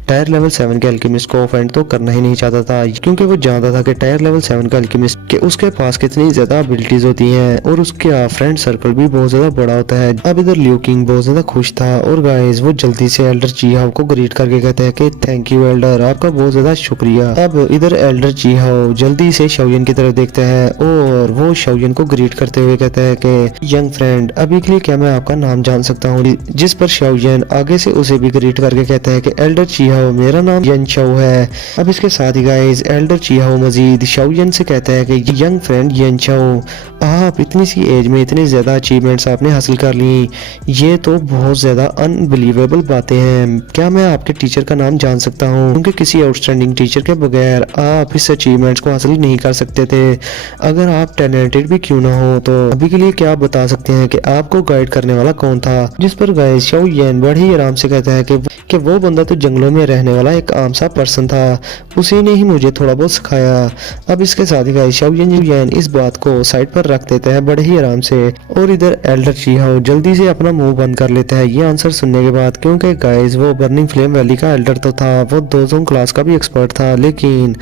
टायर लेवल 7 के एल्केमिस्ट को ऑफेंड तो करना ही नहीं चाहता था क्योंकि वो जानता था कि टायर लेवल 7 का एल्केमिस्ट के उसके पास कितनी ज़्यादा एबिलिटीज होती हैं और उसका फ्रेंड फ्रेंड सर्कल भी बहुत ज्यादा बड़ा होता है। अब इधर लियू किंग बहुत ज्यादा खुश था और गाइस वो जल्दी से एल्डर जी हाउ को ग्रीट करके कहते हैं कि थैंक यू एल्डर, आपका बहुत ज्यादा शुक्रिया। अब इधर एल्डर जी हाउ जल्दी से शाओयन की तरफ देखते हैं और वो शाओयन को ग्रीट करते हुए कहते हैं कि यंग फ्रेंड, अभी के लिए क्या मैं आपका नाम जान सकता हूँ? जिस पर शाओयन आगे से उसे भी ग्रीट करके कहते हैं कि एल्डर जी हाउ, मेरा नाम यन शाओ है। अब इसके साथ ही गाइस एल्डर जी हाउ मजीद शाओयन से कहते हैं कि यंग फ्रेंड यन शाओ, आप इतनी सी एज में इतनी ज्यादा अचीवमेंट्स आपने हासिल कर ली, ये तो बहुत ज्यादा अनबिलीवेबल बातें हैं। क्या मैं आपके टीचर का नाम जान सकता हूँ? क्योंकि किसी आउटस्टैंडिंग टीचर के बगैर आप इस अचीवमेंट्स को हासिल नहीं कर सकते थे। अगर आप टैलेंटेड भी क्यों ना हो तो अभी के लिए क्या आप बता सकते हैं कि आपको गाइड करने वाला कौन था? जिस पर गाइस शाओयन बड़े ही आराम से कहता है कि वो बंदा तो जंगलों में रहने वाला एक आम सा पर्सन था, उसी ने ही मुझे थोड़ा बहुत सिखाया। अब इसके साथ ही गाइस शाओयन इस बात को साइड पर रख देता है बड़े ही आराम से और इधर एल्डर जी हाउ जल्दी से अपना मुंह बंद कर लेता है ये आंसर सुनने के बाद, क्योंकि गाइस वो बर्निंग फ्लेम वैली का एल्डर तो था, वो दोजोंग क्लास का भी एक्सपर्ट था, लेकिन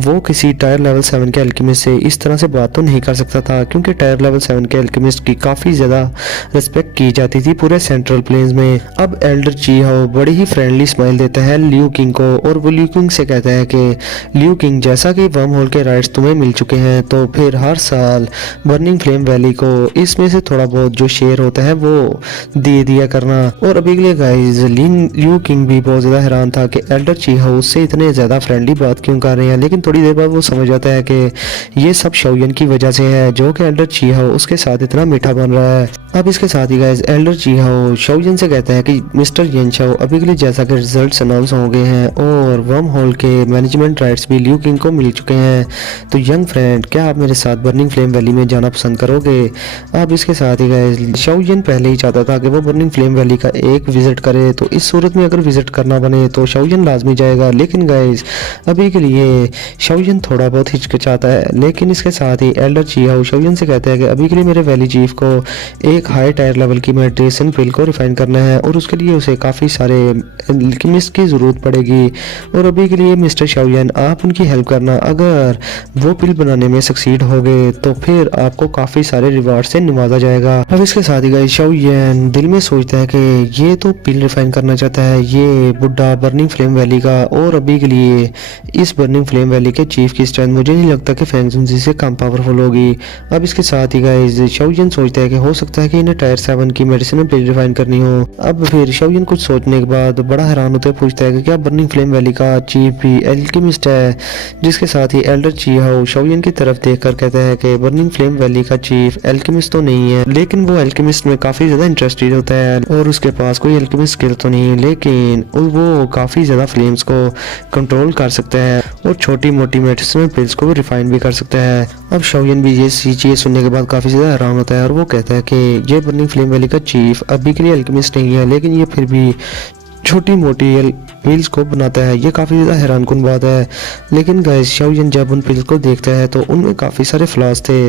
वो किसी टायर लेवल 7 के अल्केमिस्ट से इस तरह से बात तो नहीं कर सकता था, क्योंकि टायर लेवल 7 के अल्केमिस्ट की काफी ज्यादा रिस्पेक्ट की जाती थी पूरे सेंट्रल प्लेन्स में। अब एल्डर जी हाउ बड़ी ही फ्रेंडली स्माइल देता है लियू किंग को और वो लियू किंग से कहता है कि लियू किंग, जैसा कि वर्म होल के राइट्स तुम्हें मिल चुके हैं तो फिर हर साल बर्निंग फ्लेम वैली को इसमें से थोड़ा बहुत जो शेयर होता है वो दे दिया करना। और अभी के लिए गाइस लियू किंग भी बहुत ज्यादा हैरान था कि एल्डर जी हाउ उससे इतने ज्यादा फ्रेंडली बात क्यों कर रहे हैं, लेकिन थोड़ी देर बाद वो समझ आता है कि ये सब शाओयन की वजह से है, जो कि एल्डर जी हाउ उसके साथ इतना मीठा बन रहा है। अब इसके साथ ही गाइस एल्डर जी हाउ शाओयन से कहते हैं कि मिस्टर यन शाओ, अभी के लिए जैसा कि रिजल्ट्स अनाउंस हो गए हैं और वर्म होल के मैनेजमेंट राइट्स भी लियू किंग को मिल चुके हैं, तो यंग फ्रेंड क्या आप मेरे साथ बर्निंग फ्लेम वैली में जाना पसंद करोगे? अब इसके साथ ही गाइस शाओयन पहले ही चाहता था कि वो बर्निंग फ्लेम वैली का एक विजिट करे, तो इस सूरत में अगर विजिट करना बने तो शाओयन लाजमी जाएगा, लेकिन गाइस अभी के लिए शाओयन थोड़ा बहुत हिचकिचाता है। लेकिन इसके साथ ही एल्डर जी हाउ शाओयन से कहता है कि अभी के लिए मेरे वैली चीफ को एक हाई टायर लेवल की मेडिटेशन पिल को रिफाइन करना है और उसके लिए उसे काफ़ी सारे एल्केमिस्ट की ज़रूरत पड़ेगी, और अभी के लिए मिस्टर शाओयन आप उनकी हेल्प करना। अगर वो पिल बनाने में सक्सीड हो गए तो फिर आपको काफ़ी सारे रिवार्ड से नवाजा जाएगा। अब इसके साथ ही गाइस शाओयन दिल में सोचता है कि ये तो पिल रिफाइन करना चाहता है ये बुड्ढा बर्निंग फ्लेम वैली का, और अभी के लिए इस बर्निंग फ्लेम वैली के चीफ की स्ट्रेंथ मुझे नहीं लगता कि फैंग जुनजी से कम पावरफुल होगी। अब इसके साथ ही गाइस शाओयन सोचता है कि हो सकता है कि इन्हें टायर 7 की मेडिसिन पिल रिफाइन करनी हो। अब फिर शाओयन कुछ सोचने के बाद बड़ा हैरान होते पूछता है कि क्या बर्निंग फ्लेम वैली का चीफ भी एल्केमिस्ट है? जिसके साथ ही एल्डर जी हाउ शाओयन की तरफ देखकर कहता है कि बर्निंग फ्लेम वैली का चीफ एल्केमिस्ट तो नहीं है, लेकिन वो एल्केमिस्ट में काफी ज्यादा इंटरेस्टेड होता है और उसके पास कोई एल्केमिस्ट स्किल तो नहीं, लेकिन वो काफी ज्यादा फ्लेम्स को कंट्रोल कर सकता है और छोटी मोटी मेडिसिनल पिल्स को रिफाइन भी कर सकता है। अब शाओयन भी ये चीज सुनने के बाद काफी ज्यादा हैरान होता है और वो कहता है कि ये बर्निंग फ्लेम वैली का चीफ अभी के लिए एल्केमिस्ट नहीं है, लेकिन ये फिर भी छोटी मोटी पिल्स को बनाता है, ये काफ़ी ज़्यादा हैरानकुन बात है। लेकिन गाइस शाओयन जब उन पिल्स को देखता है तो उनमें काफ़ी सारे फ्लॉज थे।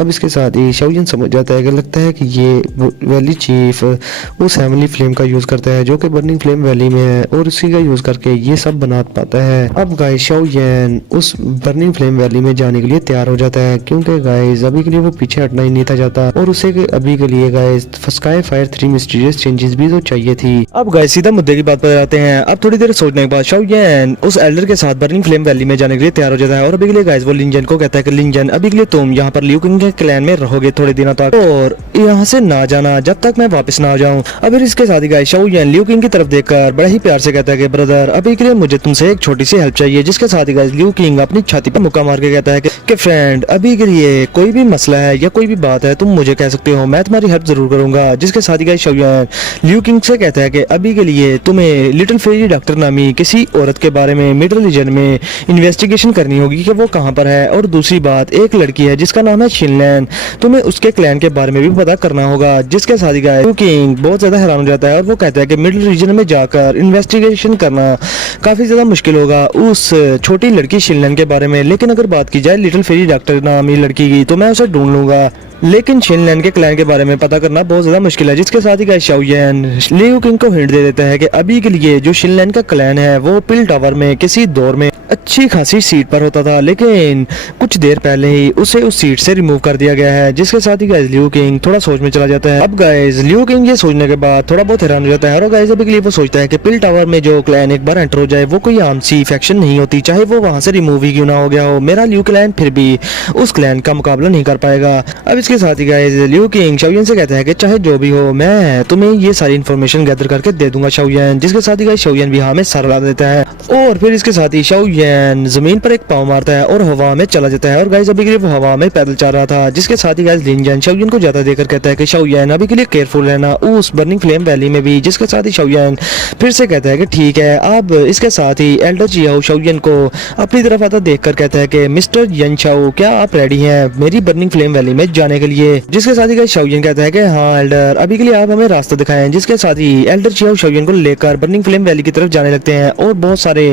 अब इसके साथ ही शाओयन समझ जाता है कि लगता है कि ये वैली चीफ उस फैमिली फ्लेम का यूज़ करता है जो कि बर्निंग फ्लेम वैली में है और उसी का यूज़ करके ये सब बना पाता है। अब गाइस शाओयन उस बर्निंग फ्लेम वैली में जाने के लिए तैयार हो जाता है, क्योंकि गाइस अभी के लिए वो पीछे हटना ही नहीं था चाहता और उसे अभी के लिए guys sky fire 3 mysterious changes भी तो चाहिए थी। अब गाइस सीधा मुद्दे की बात पर आते हैं। अब थोड़ी देर सोचने के बाद शाओयन उस एल्डर के साथ बर्निंग फ्लेम वैली में जाने के लिए तैयार हो जाता है और अभी के लिए गाइस वो लिंजन को कहता है कि लिंजन अभी के लिए तुम यहाँ पर लियू किंग के क्लैन में रहोगे थोड़े दिनों तक और यहाँ से ना जाना जब तक मैं वापस ना आ जाऊँ। अब इसके साथ ही गाइस शाओयन लियू किंग की तरफ देखकर बड़े ही प्यार से कहता है कि ब्रदर अभी के लिए मुझे तुमसे एक छोटी सी हेल्प चाहिए। जिसके साथ ही गाइस लियू किंग अपनी छाती पर मुक्का मार के कहता है कि फ्रेंड अभी के लिए कोई भी मसला है या कोई भी बात है तुम मुझे कह सकते हो, मैं तुम्हारी हेल्प जरूर करूंगा। जिसके साथ ही गाइस शाओयन लियू किंग से कहता है कि अभी के लिए तुम्हें लिटिल फेरी डॉक्टर नामी किसी औरत के बारे में मिडल रीजन में इन्वेस्टिगेशन करनी होगी कि वो कहाँ पर है, और दूसरी बात एक लड़की है जिसका नाम है शिनलैन, तुम्हें उसके क्लैन के बारे में भी पता करना होगा। जिसके साथ ही गाइस किंग बहुत ज्यादा हैरान हो जाता है और वो कहता है कि मिडल रीजन में जाकर इन्वेस्टिगेशन करना काफी ज्यादा मुश्किल होगा उस छोटी लड़की शिनलैन के बारे में, लेकिन अगर बात की जाए लिटिल फेरी डॉक्टर नामी लड़की की तो मैं उसे ढूंढ लूंगा। लेकिन शिनलैंड के क्लैन के बारे में पता करना बहुत ज्यादा मुश्किल है, जिसके साथ ही गाइस शाओयन लियू किंग को हिंट दे देता है कि अभी के लिए जो शिनलैंड का क्लैन है वो पिल टावर में किसी दौर में अच्छी खासी सीट पर होता था, लेकिन कुछ देर पहले ही उसे उस सीट से रिमूव कर दिया गया है। जिसके साथ ही गाइस लियू किंग थोड़ा सोच में चला जाता है। अब गाइस लियू किंग ये सोचने के बाद थोड़ा बहुत हैरान हो जाता है और गाइस अभी के लिए वो सोचता है कि पिल टावर में जो क्लैन एक बार एंटर हो जाए वो कोई आम सी फैक्शन नहीं होती, चाहे वो वहां से रिमूव ही क्यों ना हो गया हो। मेरा लियू क्लैन फिर भी उस क्लैन का मुकाबला नहीं कर पाएगा। अब इसके साथ ही गाइस लियू किंग शाओयन से कहता है कि चाहे जो भी हो मैं तुम्हें ये सारी इन्फॉर्मेशन गैदर करके दे दूंगा शाओयन। जिसके साथ ही गाइस शाओयन भी हाँ में सर ला देता है और फिर इसके साथ ही शाओयन जमीन पर एक पाँव मारता है और हवा में चला जाता है और गाइस अभी के लिए वो हवा में पैदल चल रहा था। जिसके साथ ही गाइस लिंजन शाओयन को जाता देकर कहता है कि शाओयन अभी के लिए केयरफुल रहना उस बर्निंग फ्लेम वैली में भी। जिसके साथ ही शाओयन फिर से कहता है कि ठीक है। अब इसके साथ ही एल्डर जियाओ शाओयन को अपनी तरफ आता देखकर कहता है कि मिस्टर यन शाओ क्या आप रेडी हैं मेरी बर्निंग फ्लेम वैली में जाने के लिए। जिसके साथ ही गाइस शाओयन कहता है कि हाँ एल्डर अभी के लिए आप हमें रास्ता दिखाएं। जिसके साथ ही एल्डर जियाओ शाओयन को लेकर बर्निंग फ्लेम वैली की तरफ जाने लगते हैं और बहुत सारे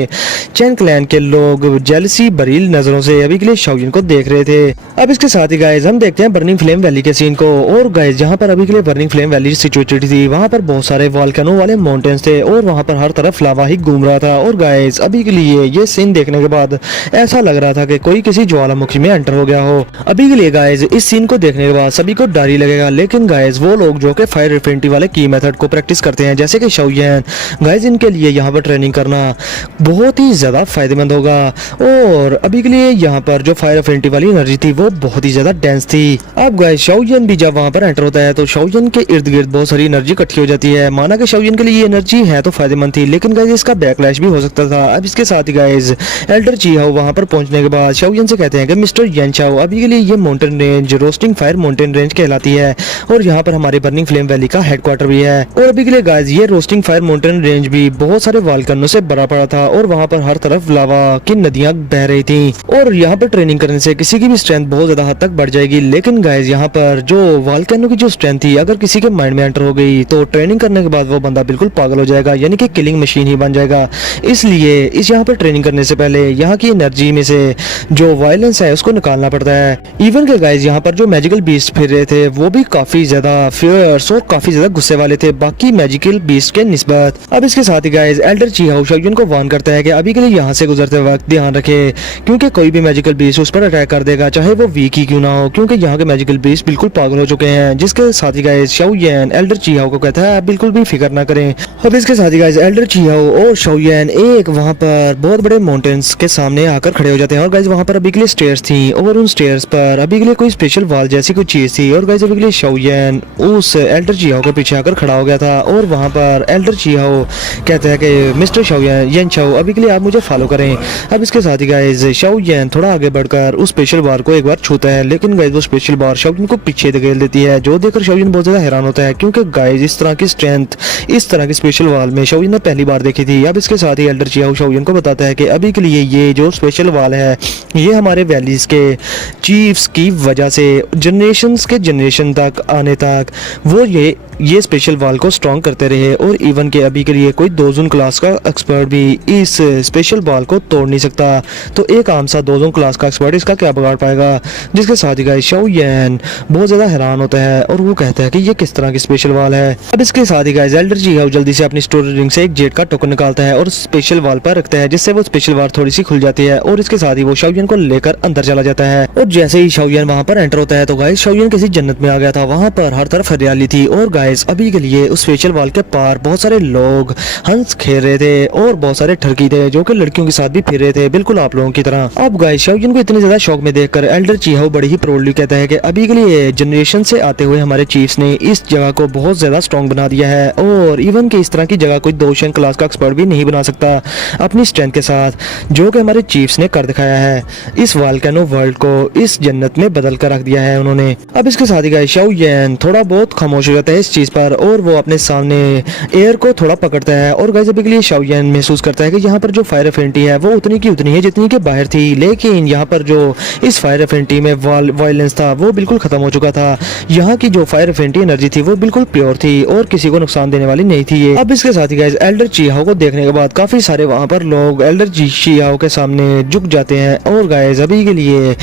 चैन क्लैन के लोग जेलसी भरी नजरों से अभी के लिए शाओयन को देख रहे थे। अब इसके साथ ही गाइस हम देखते हैं बर्निंग फ्लेम वैली के सीन को और गाइस जहां पर अभी के लिए बर्निंग फ्लेम वैली सिचुएटेड थी वहां पर बहुत सारे वोल्केनो वाले माउंटेन्स थे और वहां पर हर तरफ लावा ही घूम रहा था। और गाइस अभी के लिए ये सीन देखने के बाद ऐसा लग रहा था कि कोई किसी ज्वालामुखी में एंटर हो गया हो। अभी के लिए गाइस इस सीन को देखने के बाद सभी को डर ही लगेगा, लेकिन गाइस वो लोग जो कि फायर रिफिनिटी वाले की मेथड को प्रैक्टिस करते हैं जैसे कि शाओयन, गाइस इनके लिए यहाँ पर ट्रेनिंग करना बहुत ही ज्यादा फायदेमंद होगा। और अभी के लिए यहाँ पर जो फायर रिफिनिटी वाली एनर्जी थी वो बहुत ही ज्यादा डेंस थी। अब गाइस शाओयन भी जब वहां पर एंटर होता है तो शाओयन के इर्द गिर्द बहुत सारी एनर्जी इकट्ठी हो जाती है। माना कि शाओयन के लिए ये एनर्जी है तो फायदेमंद थी, लेकिन गाइस इसका बैकलैश भी हो सकता था। अब इसके साथ ही गाइस एल्डर जियाओ वहां पर पहुंचने के बाद शाओयन से कहते हैं कि मिस्टर यन शाओ अभी के लिए ये mountain range roasting fire mountain range कहलाती है और यहाँ पर हमारे बर्निंग फ्लेम वैली का हेडक्वार्टर भी है। और अभी के लिए गाइस ये रोस्टिंग फायर माउंटेन रेंज भी बहुत सारे वोल्केनो से भरा पड़ा था और वहाँ पर हर तरफ लावा की नदियां बह रही थी और यहाँ पर ट्रेनिंग करने से किसी की भी स्ट्रेंथ बहुत ज्यादा हद तक बढ़ जाएगी। लेकिन गाइस यहाँ पर जो वोल्केनो की जो स्ट्रेंथ थी अगर किसी के माइंड में एंटर हो गई तो ट्रेनिंग करने के बाद वो बंदा बिल्कुल पागल हो जाएगा, यानी कि किलिंग मशीन ही बन जाएगा। इसलिए इस यहाँ पर ट्रेनिंग करने से पहले यहाँ की एनर्जी में से जो वायलेंस है उसको निकालना पड़ता है। इवन के गाइस यहाँ पर जो मैजिकल बीस्ट फिर रहे थे वो भी काफी ज्यादा फियर्स और काफी ज्यादा गुस्से वाले थे बाकी मैजिकल बीस्ट के निस्बत। अब इसके साथ ही गाइस एल्डर जियाओ शाओयन को वार्न करता है कि अभी के लिए यहाँ से गुजरते वक्त ध्यान रखे क्योंकि कोई भी मैजिकल बीस्ट उस पर अटैक कर देगा चाहे वो वीक ही क्यों ना हो, क्योंकि यहाँ के मैजिकल बीस्ट बिल्कुल पागल हो चुके हैं। जिसके साथ ही गाइस शाओयन एल्डर जियाओ को कहता है आप बिल्कुल भी फिक्र ना करें। अब इसके साथ ही गाइस एल्डर जियाओ और शाओयन एक वहाँ पर बहुत बड़े माउंटेन्स के सामने आकर खड़े हो जाते हैं और गाइस वहाँ पर अभी के लिए स्टेयर्स थी और उन स्टेयर्स पर अभी के लिए कोई स्पेशल वॉल जैसी कोई चीज थी और गाइस अभी के लिए शाओयन उस एल्डर जियाओ के पीछे आकर खड़ा हो गया था और वहाँ पर एल्डर जियाओ कहते हैं कि मिस्टर शाओयन यन शाओ अभी के लिए आप मुझे फॉलो करें। अब इसके साथ ही गाइस शाओयन थोड़ा आगे बढ़कर उस स्पेशल बार को एक बार छूता है, लेकिन गाइस वो स्पेशल बार शाओयन को पीछे धकेल देती है जो देखकर शाओयन बहुत ज्यादा हैरान होता है क्योंकि गाइस इस तरह की स्ट्रेंथ इस तरह की स्पेशल वॉल में शाओयन ने पहली बार देखी थी। अब इसके साथ ही एल्डर जियाओ शाओयन को बताता है कि अभी के लिए ये जो स्पेशल वॉल है ये हमारे वैलीज के चीफ्स की वजह से जनरेशंस के जनरेशन तक आने तक वो ये स्पेशल वॉल को स्ट्रॉन्ग करते रहे और इवन के अभी के लिए कोई दोजन क्लास का एक्सपर्ट भी इस स्पेशल वॉल को तोड़ नहीं सकता, तो एक आम सा दोजन क्लास का एक्सपर्ट इसका क्या बिगाड़ पाएगा। जिसके साथ ही गाइस शाओयन बहुत ज्यादा हैरान होता है और वो कहता है कि ये किस तरह की स्पेशल वॉल है। अब इसके साथ ही गाइस एल्डर जियाओ जल्दी से अपनी स्टोरी रिंग से एक जेट का टोकन निकालता है और स्पेशल वॉल पर रखता है जिससे वो स्पेशल वॉल थोड़ी सी खुल जाती है और इसके साथ ही वो शाओयन को लेकर अंदर चला जाता है। और जैसे ही शाओयन वहां पर एंटर होता है तो गाइस शाओयन किसी जन्नत में आ गया था, वहां पर हर तरफ हरियाली थी और गाइस अभी के लिए उस स्पेशल वॉल के पार बहुत सारे लोग हंस खेल रहे थे और बहुत सारे ठरकी थे जो कि लड़कियों के साथ भी फिर रहे थे बिल्कुल आप लोगों की तरह। अब गाइस शाओयन को इतनी ज्यादा शौक में देखकर एल्डर जियाओ बड़ी ही प्राउडली कहता है कि अभी के लिए जनरेशन से आते हुए हमारे चीफ्स ने इस जगह को बहुत ज्यादा स्ट्रॉन्ग बना दिया है और इवन के इस तरह की जगह कोई दोशन क्लास का एक्सपर्ट भी नहीं बना सकता अपनी स्ट्रेंथ के साथ जो कि हमारे चीफ्स ने कर दिखाया है। इस वोल्केनो वर्ल्ड को इस जन्नत में बदल कर रख दिया है उन्होंने। अब इसके साथ ही गाइस शाओयन थोड़ा बहुत खामोश हो जाता है इस चीज़ पर और वो अपने सामने एयर को थोड़ा पकड़ता है। और गाइस अभी के लिए शाओयान महसूस करता है कि यहाँ पर जो फायर एफिनिटी है वो उतनी की उतनी है जितनी के बाहर थी, लेकिन यहाँ पर जो इस फायर एफिनिटी में वायलेंस था वो बिल्कुल ख़त्म हो चुका था। यहाँ की जो फायर एफिनिटी एनर्जी थी वो बिल्कुल प्योर थी और किसी को नुकसान देने वाली नहीं थी ये। अब इसके साथ ही गाइस एल्डर चीहाओ को देखने के बाद काफ़ी सारे वहाँ पर लोग एल्डर चीहाओ के सामने झुक जाते हैं। और गाइस अभी के लिए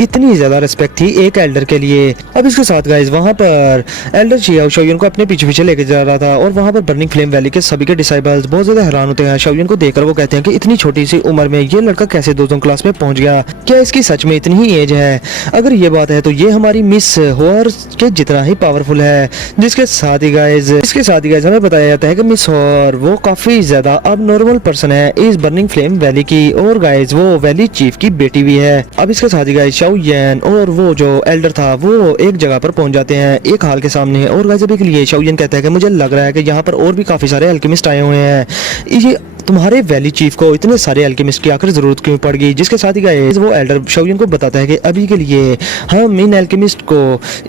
इतनी ज़्यादा रिस्पेक्ट थी एक एल्डर के लिए। अब इसके साथ गाइस वहाँ पर एल्डर चियाओ शाओयान को अपने पीछे पीछे लेके जा रहा था और वहाँ पर बर्निंग फ्लेम वैली के सभी के डिसाइबल्स बहुत ज़्यादा हैरान होते हैं शाओयान को देखकर। वो कहते हैं कि इतनी छोटी सी उम्र में ये लड़का कैसे दोस्तों क्लास में पहुंच गया, क्या इसकी सच में इतनी ही एज है? अगर ये बात है तो ये हमारी मिस होर के जितना ही पावरफुल है। इसके साथ ही गाइस हमें बताया जाता है कि मिस होर वो काफ़ी ज़्यादा अब नॉर्मल पर्सन है इस बर्निंग फ्लेम वैली की, और गाइस वो वैली चीफ की बेटी भी है। अब इसके साथ ही गाइस शाओयान और वो जो एल्डर था वो एक जगह पर पहुंच जाते हैं एक हाल के सामने। और गाइस अभी के लिए शाओयान कहता है कि मुझे लग रहा है कि यहाँ पर और भी काफ़ी सारे अल्केमिस्ट आए हुए हैं, ये तुम्हारे वैली चीफ को इतने सारे अल्केमिस्ट की आखिर जरूरत क्यों पड़ गई? जिसके साथ ही गाइस वो एल्डर शाओयान को बताता है कि अभी के लिए हम इन अल्केमिस्ट को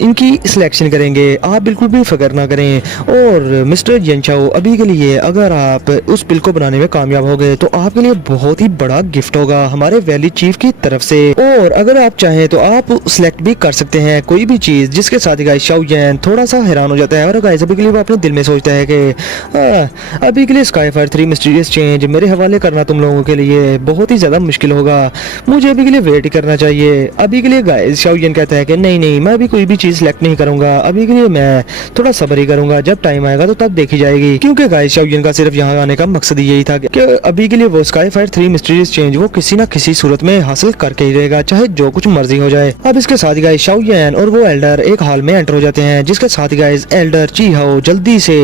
इनकी सिलेक्शन करेंगे, आप बिल्कुल भी फिक्र ना करें। और मिस्टर येनचाओ अभी के लिए अगर आप उस पिल को बनाने में कामयाब हो गए तो आपके लिए बहुत ही बड़ा गिफ्ट होगा हमारे वैली चीफ की तरफ से, और अगर आप चाहें तो आप सिलेक्ट भी कर सकते हैं कोई भी चीज़। जिसके साथ ही गाइस शाओयान थोड़ा सा हैरान हो जाता है और गाइस अभी के लिए वो अपने दिल में सोचता है कि अभी के लिए स्काईफायर 3 मिस्टीरियस चेंज मेरे हवाले करना तुम लोगों के लिए बहुत ही ज़्यादा मुश्किल होगा, मुझे अभी के लिए वेट करना चाहिए। अभी के लिए गाइस शाओयान कहता है कि नहीं मैं अभी कोई भी चीज़ सेलेक्ट नहीं करूंगा, अभी के लिए मैं थोड़ा सब्र ही करूंगा, जब टाइम आएगा तो तब देखी जाएगी। क्योंकि गाइस शाओयान का सिर्फ यहाँ आने का मकसद यही था कि अभी के लिए वो स्काईफायर 3 मिस्टीरियस चेंज वो किसी न किसी सूरत में हासिल करके ही रहेगा, चाहे जो कुछ मर्जी हो जाए। अब इसके साथ ही गाइस शाओयान और वो एल्डर एक हाल में एंटर हो जाते हैं, जिसके साथ ही गाइस एल्डर चीहाओ जल्दी से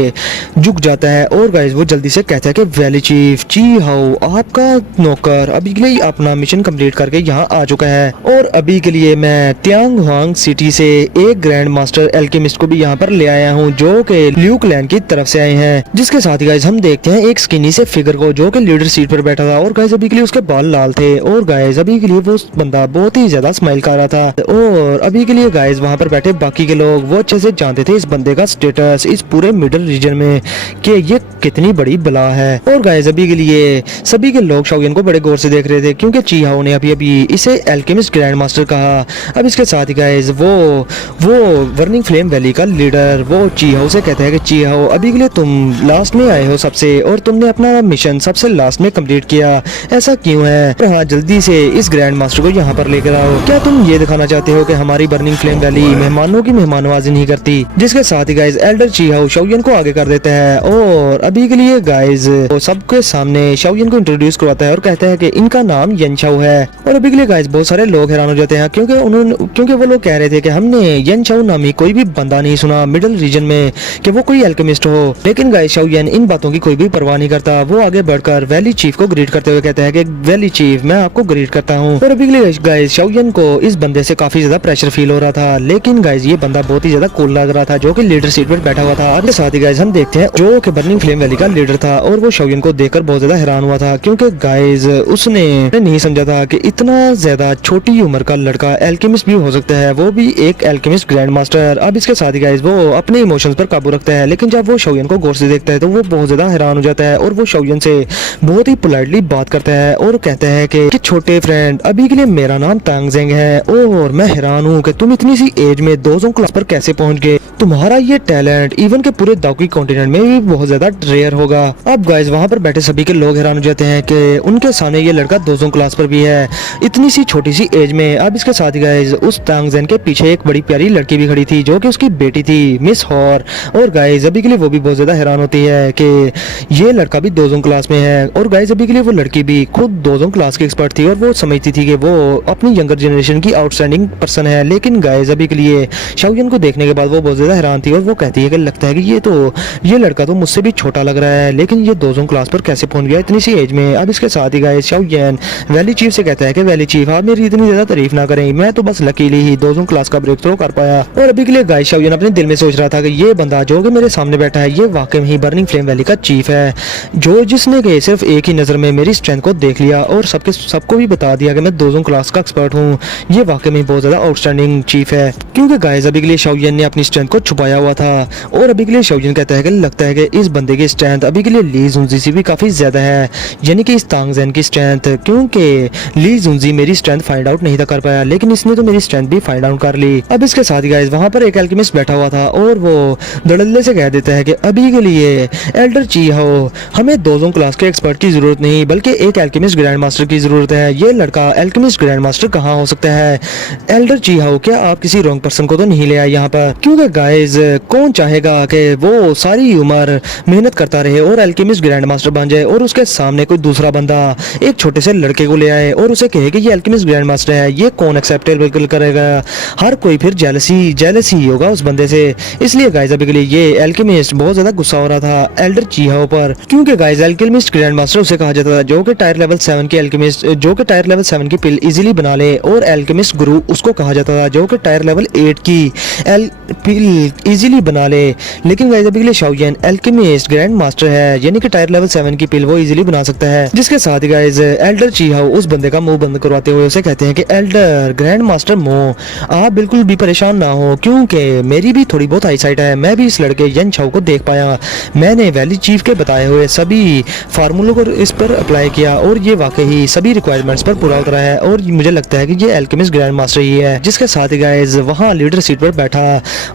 झुक जाता है और गाइस वो जल्दी से कहता है कि वैली चीफ चीहाओ आपका नौकर अभी के लिए अपना मिशन कंप्लीट करके यहाँ आ चुका है, और अभी के लिए मैं त्यांग हुआंग सिटी से एक ग्रैंड मास्टर एल्केमिस्ट को भी यहाँ पर ले आया हूँ जो कि ल्यू क्लैन की तरफ से आए हैं। जिसके साथ ही गाइस हम देखते हैं एक स्किनी से फिगर को जो कि लीडर सीट पर बैठा था, और गाइस अभी के लिए उसके बाल लाल थे, और गाइस अभी के लिए वो बंदा बहुत ही ज्यादा स्माइल कर रहा था। और अभी के लिए गाइस वहाँ पर बैठे बाकी के लोग वो अच्छे से जानते थे इस बंदे का स्टेटस इस पूरे मिडल रीजन में कि ये कितनी बड़ी बला है। और गाइस अभी के लिए सभी के लोग शाओयान को बड़े गौर से देख रहे थे क्योंकि चीहाओ ने अभी इसे एल्केमिस्ट ग्रैंड मास्टर कहा। अब इसके साथ ही गाइस वो बर्निंग फ्लेम वैली का लीडर वो चीहाओ से कहता है कि चीहाओ अभी के लिए तुम लास्ट में आए हो सबसे, और तुमने अपना मिशन सबसे लास्ट में कंप्लीट किया, ऐसा क्यों है? और हाँ जल्दी से इस ग्रैंड मास्टर को यहाँ पर लेकर आओ। क्या तुम ये दिखाना चाहते हो कि हमारी बर्निंग फ्लेम वैली मेहमानों की मेहमानवाजी नहीं करती? जिसके साथ ही गाइस एल्डर चीहाओ शाओयान को आगे कर देता है और अभी के लिए गाइस सबके सामने शाओयान को इंट्रोड्यूस करवाता है और कहता है कि इनका नाम येनचाओ है। और अभी के लिए गाइस बहुत सारे लोग हैरान हो जाते हैं क्योंकि वो लोग कह रहे थे कि हमने येनचाओ नामी कोई भी बंदा नहीं सुना मिडिल रीजन में कि वो कोई अल्केमिस्ट हो। लेकिन गाइस शाओयान इन बातों की कोई भी परवाह नहीं करता, वो आगे बढ़कर वैली चीफ को ग्रीट करते हुए कहता है कि वैली चीफ मैं आपको ग्रीट करता हूँ। और अभी के लिए गाइस शाओयान को इस बंदे से काफी ज्यादा प्रेशर फील हो रहा था, लेकिन गाइस ये बंदा बहुत ही ज्यादा कूल लग रहा था जो कि लीडर सीट पर बैठा हुआ था। और साथ ही गाइस हम देखते हैं जो कि बर्निंग फ्लेम वैली का लीडर था और वो शाओयान को देखकर बहुत ज्यादा हैरान हुआ था क्योंकि गाइस उसने नहीं समझा था कि इतना ज्यादा छोटी उम्र का लड़का एल्केमिस्ट भी हो सकता है, वो भी एक एल्केमिस्ट ग्रैंड मास्टर। अब इसके साथ ही गाइस वो अपने इमोशंस पर काबू रखता है, लेकिन जब वो शाओयान को गौर से देखता है तो वो बहुत ज्यादा हैरान हो जाता है और वो शाओयान से बहुत ही पोलाइटली बात करता है और कहता है कि छोटे फ्रेंड अभी के लिए मेरा नाम तांग जेंग है और मैं हैरान हूँ कि तुम इतनी सी एज में दोजोंग क्लास पर कैसे पहुंच गए, तुम्हारा ये टैलेंट इवन के पूरे दाउकी कॉन्टिनेंट में भी बहुत ज्यादा रेयर होगा। अब गाइस वहाँ पर बैठे सभी के लोग हैरान हो जाते हैं कि उनके सामने ये लड़का दोजोंग क्लास पर भी है इतनी सी छोटी सी एज में। अब इसके साथ ही गाइस उस तांग जेन के पीछे एक बड़ी प्यारी लड़की भी खड़ी थी जो कि उसकी बेटी थी मिस हॉर, और गाइस अभी के लिए वो भी बहुत ज्यादा हैरान होती है कि ये लड़का भी दोजोंग क्लास में है। और गाइस अभी के लिए वो लड़की भी खुद दोजोंग क्लास की एक्सपर्ट थी और वो समझती थी कि वो अपनी यंगर जनरेशन की आउटस्टैंडिंग पर्सन है। लेकिन गाइस अभी के लिए शाओयान को देखने के बाद वो बहुत ज्यादा हैरान थी और वो कहती है कि लगता है कि ये लड़का तो मुझसे भी छोटा लग रहा है, लेकिन ये दोजोंग क्लास पर कैसे पहुंच गया इतनी सी एज में। अब इसके साथ ही गाइस शाओयन वैली चीफ से कहता है कि वैली चीफ आप मेरी इतनी ज्यादा तारीफ ना करें, मैं तो बस लकीली ही दोजों क्लास का ब्रेक थ्रू कर पाया। और अभी के लिए गाइस शाओयन अपने दिल में सोच रहा था कि ये बंदा जो कि मेरे सामने बैठा है ये वाकई में ही बर्निंग फ्लेम वैली का चीफ है, जो जिसने के सिर्फ एक ही नजर में मेरी स्ट्रेंथ को देख लिया और सबको भी बता दिया कि मैं दोजों क्लास का एक्सपर्ट हूँ। ये वाकई में बहुत ज्यादा आउटस्टैंडिंग चीफ है, क्योंकि गाइस अभी के लिए शाओयन ने अपनी स्ट्रेंथ को छुपाया हुआ था। और अभी के लिए शाओयन कहता है कि लगता है कि इस बंदे की स्ट्रेंथ अभी के लिए ली जुंजी से भी काफी ज्यादा है, यानी कि इस तांग जैन की स्ट्रेंथ, क्योंकि ली जुंजी मेरी स्ट्रेंथ फाइंड आउट नहीं था कर पाया, लेकिन इसने तो मेरी स्ट्रेंथ भी फाइंड आउट कर ली। अब इसके साथ ही गाइस वहां पर एक एल्केमिस्ट बैठा हुआ था और वो धड़ल्ले से कह देता है कि अभी के लिए एल्डर ची हो हमें दोजों क्लास के एक्सपर्ट की जरूरत नहीं बल्कि एक एल्केमिस्ट ग्रैंड मास्टर की जरूरत है। ये लड़का एल्केमिस्ट ग्रैंड मास्टर कहाँ हो सकता है? एल्डर ची हो क्या आप किसी रॉन्ग पर्सन को तो नहीं ले आए यहाँ पर? क्योंकि गाइस कौन चाहेगा कि वो सारी उम्र मेहनत करता रहे और एल्केमिस्ट ग्रैंड मास्टर बन जाए और उसके सामने कोई दूसरा बंदा एक छोटे से लड़के को ले आए और उसे कहे कि ये एल्केमिस्ट ग्रैंड मास्टर है? ये कौन एक्सेप्टेबल करेगा? हर कोई फिर जेलस ही होगा उस बंदे से। इसलिए गाइस अभी के लिए ये एल्केमिस्ट बहुत ज्यादा गुस्सा हो रहा था एल्डर चीहा पर, क्योंकि गाइस एल्केमिस्ट ग्रैंड मास्टर उसे कहा जाता था जो कि टायर लेवल 7 की एल्केमिस्ट जो कि टायर लेवल 7 की पिल इजीली बना ले, और एल्केमिस्ट गुरु उसको कहा जाता था जो कि टायर लेवल 8 की पिल इजीली बना ले। लेकिन गाइस अभी के लिए शाओयन एल्केमिस्ट ग्रैंड मास्टर है, यानी कि टायर लेवल 7 की पिल वो इजीली बना सकता है। जिसके साथ ही गाइस एल्डर चीहा उस बंदे का मुंह बंद करवाते हुए उसे कहते हैं कि एल्डर ग्रैंड मास्टर मो आप बिल्कुल भी परेशान ना हो, क्योंकि मेरी भी थोड़ी बहुत आईसाइट है, मैं भी इस लड़के यन छाओ को देख पाया, मैंने वैली चीफ के बताए हुए सभी फार्मूलों को इस पर अप्लाई किया और ये वाकई सभी रिक्वायरमेंट्स पर पूरा उतरा है और मुझे लगता है कि ये एल्केमिस्ट ग्रैंड मास्टर ही है। जिसके साथ ही गाइस वहाँ लीडर सीट पर बैठा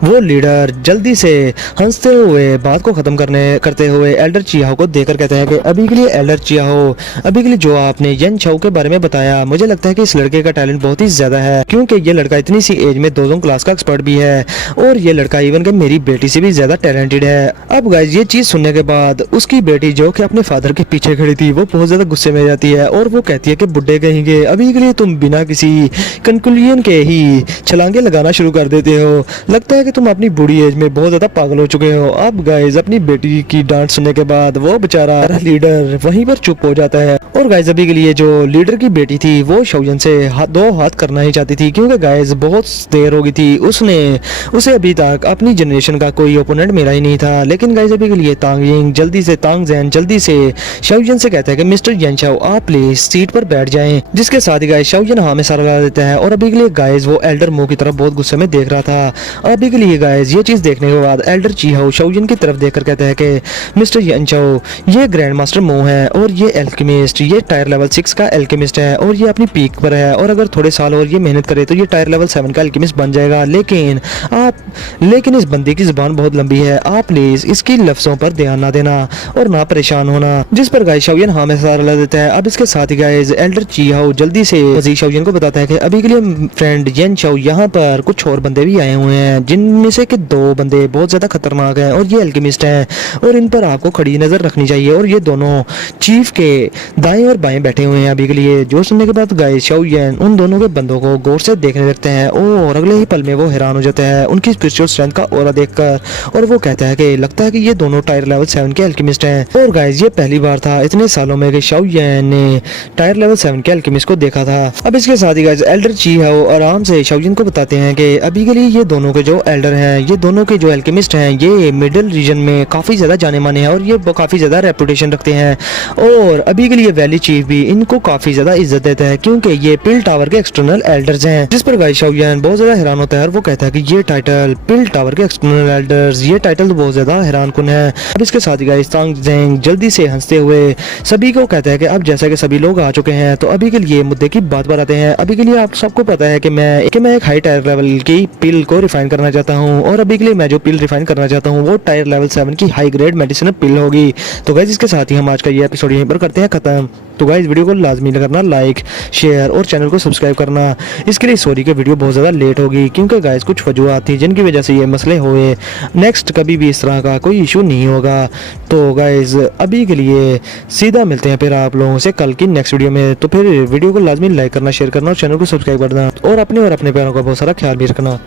वो लीडर जल्दी से हंसते हुए बात को खत्म करते हुए एल्डर चियाहो को देखकर कहते हैं कि अभी के लिए एल्डर चियाहो, अभी के लिए जो आपने यन छाओ के बारे में बताया मुझे लगता है कि इस लड़के का टैलेंट बहुत ही ज्यादा है, क्योंकि ये लड़का इतनी सी एज में दोजों क्लास का एक्सपर्ट भी है और ये लड़का इवन के मेरी बेटी से भी ज्यादा टैलेंटेड है। अब गाइस ये चीज सुनने के बाद उसकी बेटी जो कि अपने फादर के पीछे खड़ी थी वो बहुत ज्यादा गुस्से में जाती है और वो कहती है कि बुड्ढे कहेंगे अभी के लिए तुम बिना किसी कंक्लूजन के ही छलांगे लगाना शुरू कर देते हो, लगता है कि तुम अपनी बुढ़ी एज में बहुत ज्यादा पागल हो चुके हो। अब गाइस अपनी बेटी की डांट सुनने के बाद वो बेचारा लीडर वहीं पर चुप हो जाता है और गाइस अभी के लिए जो लीडर की बेटी थी वो शाओयन से दो हाथ करना ही चाहती थी, क्योंकि गाइस बहुत देर हो गई थी उसे अभी तक अपनी जनरेशन का कोई ओपोनेंट मिला ही नहीं था। लेकिन गाइस अभी के लिए तांग जैन जल्दी से शाओयन से कहता है कि मिस्टर यन छाओ आप प्लीज सीट पर बैठ जाएं। जिसके साथ ही गाइस शाओयन हाँ में सर लगा देता है और अभी के लिए गाइस वो एल्डर मो की तरफ बहुत गुस्से में देख रहा था। अभी के लिए गाइस ये चीज देखने के बाद एल्डर चीहाओ शाओयन की तरफ देखकर कहता है कि मिस्टर यन छाओ ये ग्रैंड मास्टर मो है और ये एल्केमिस्ट, ये टायर लेवल 6 का एल्केमिस्ट है और ये अपनी पीक पर है और अगर थोड़े साल और ये मेहनत करे तो ये टायर लेवल 7 का एल्केमिस्ट बन जाएगा। लेकिन इस बंदे की जुबान बहुत लंबी है, आप प्लीज इसकी लफ्जों पर ध्यान ना देना और ना परेशान होना। जिस पर गाइस शाओयन हाँ में सर लगा देता है। अब इसके साथ ही गाइस एल्डर चीहाओ जल्दी से वजीर शाओयन को बताता है कि अभी के लिए फ्रेंड यन छाओ यहाँ पर कुछ और बंदे भी आए हुए हैं, जिनमें से कि 2 बंदे बहुत ज्यादा खतरनाक हैं और ये एल्केमिस्ट हैं और इन पर आपको खड़ी नजर रखनी चाहिए और ये दोनों चीफ के दाएं और बाएं बैठे हुए हैं अभी के लिए। जो सुनने के बाद गाइस शाओयन उन दोनों के बंदों को गौर से देखने लगते हैं और अगले ही पल में वो हैरान हो जाते हैं उनकी स्पिरिचुअल स्ट्रेंथ का ऑरा देखकर और वो कहता है कि लगता है कि ये दोनों टायर लेवल 7 के एल्केमिस्ट हैं। और गाइस ये पहली बार था इतने सालों में कि शाओयन ने टायर लेवल 7 के एल्केमिस्ट को देखा था। अब इसके साथ ही गाइस एल्डर चीहाओ आराम से शाओयन को बताते हैं कि अभी के लिए ये दोनों के जो एल्डर हैं, ये दोनों के जो एल्केमिस्ट हैं, ये मिडिल रीजन में काफी ज्यादा जाने माने हैं और ये काफी ज्यादा रेपुटेशन रखते हैं और अभी के लिए वैली चीफ भी इनको काफी ज्यादा इज्जत देता है क्योंकि ये पिल टावर के एक्सटर्नल एल्डर्स हैं। जिस पर गाइस शाओयन बहुत ज्यादा हैरान होता है और वो कहता है कि ये टाइटल पिल टावर के एक्सटर्नल एल्डर्स, ये टाइटल तो बहुत ज्यादा हैरान कुन है। अब इसके साथ ही गाइस तांग जेंग जल्दी से हंसते हुए सभी को कहता है कि अब जैसा कि सभी लोग आ चुके हैं तो अभी के लिए मुद्दे की बात पर आते हैं। अभी के लिए आप सबको पता है कि मैं एक हाई टायर लेवल की पिल को रिफाइन करना चाहता हूँ और अभी के लिए मैं जो पिल रिफाइन करना चाहता हूँ वो टायर लेवल 7 की हाई ग्रेड मेडिसिनल पिल होगी। तो गाइस इसके साथ ही हम आज का ये एपिसोड यहीं पर करते हैं खत्म। तो गाइस वीडियो को लाजमी करना लाइक शेयर और चैनल को सब्सक्राइब करना। इसके लिए सॉरी कि वीडियो बहुत ज़्यादा लेट होगी क्योंकि गाइस कुछ वजूहत थी जिनकी वजह से ये मसले हुए। नेक्स्ट कभी भी इस तरह का कोई इशू नहीं होगा। तो गाइस अभी के लिए सीधा मिलते हैं फिर आप लोगों से कल की नेक्स्ट वीडियो में। तो फिर वीडियो को लाजमी लाइक करना शेयर करना और चैनल को सब्सक्राइब करना और अपने प्यारों का बहुत सारा ख्याल भी रखना।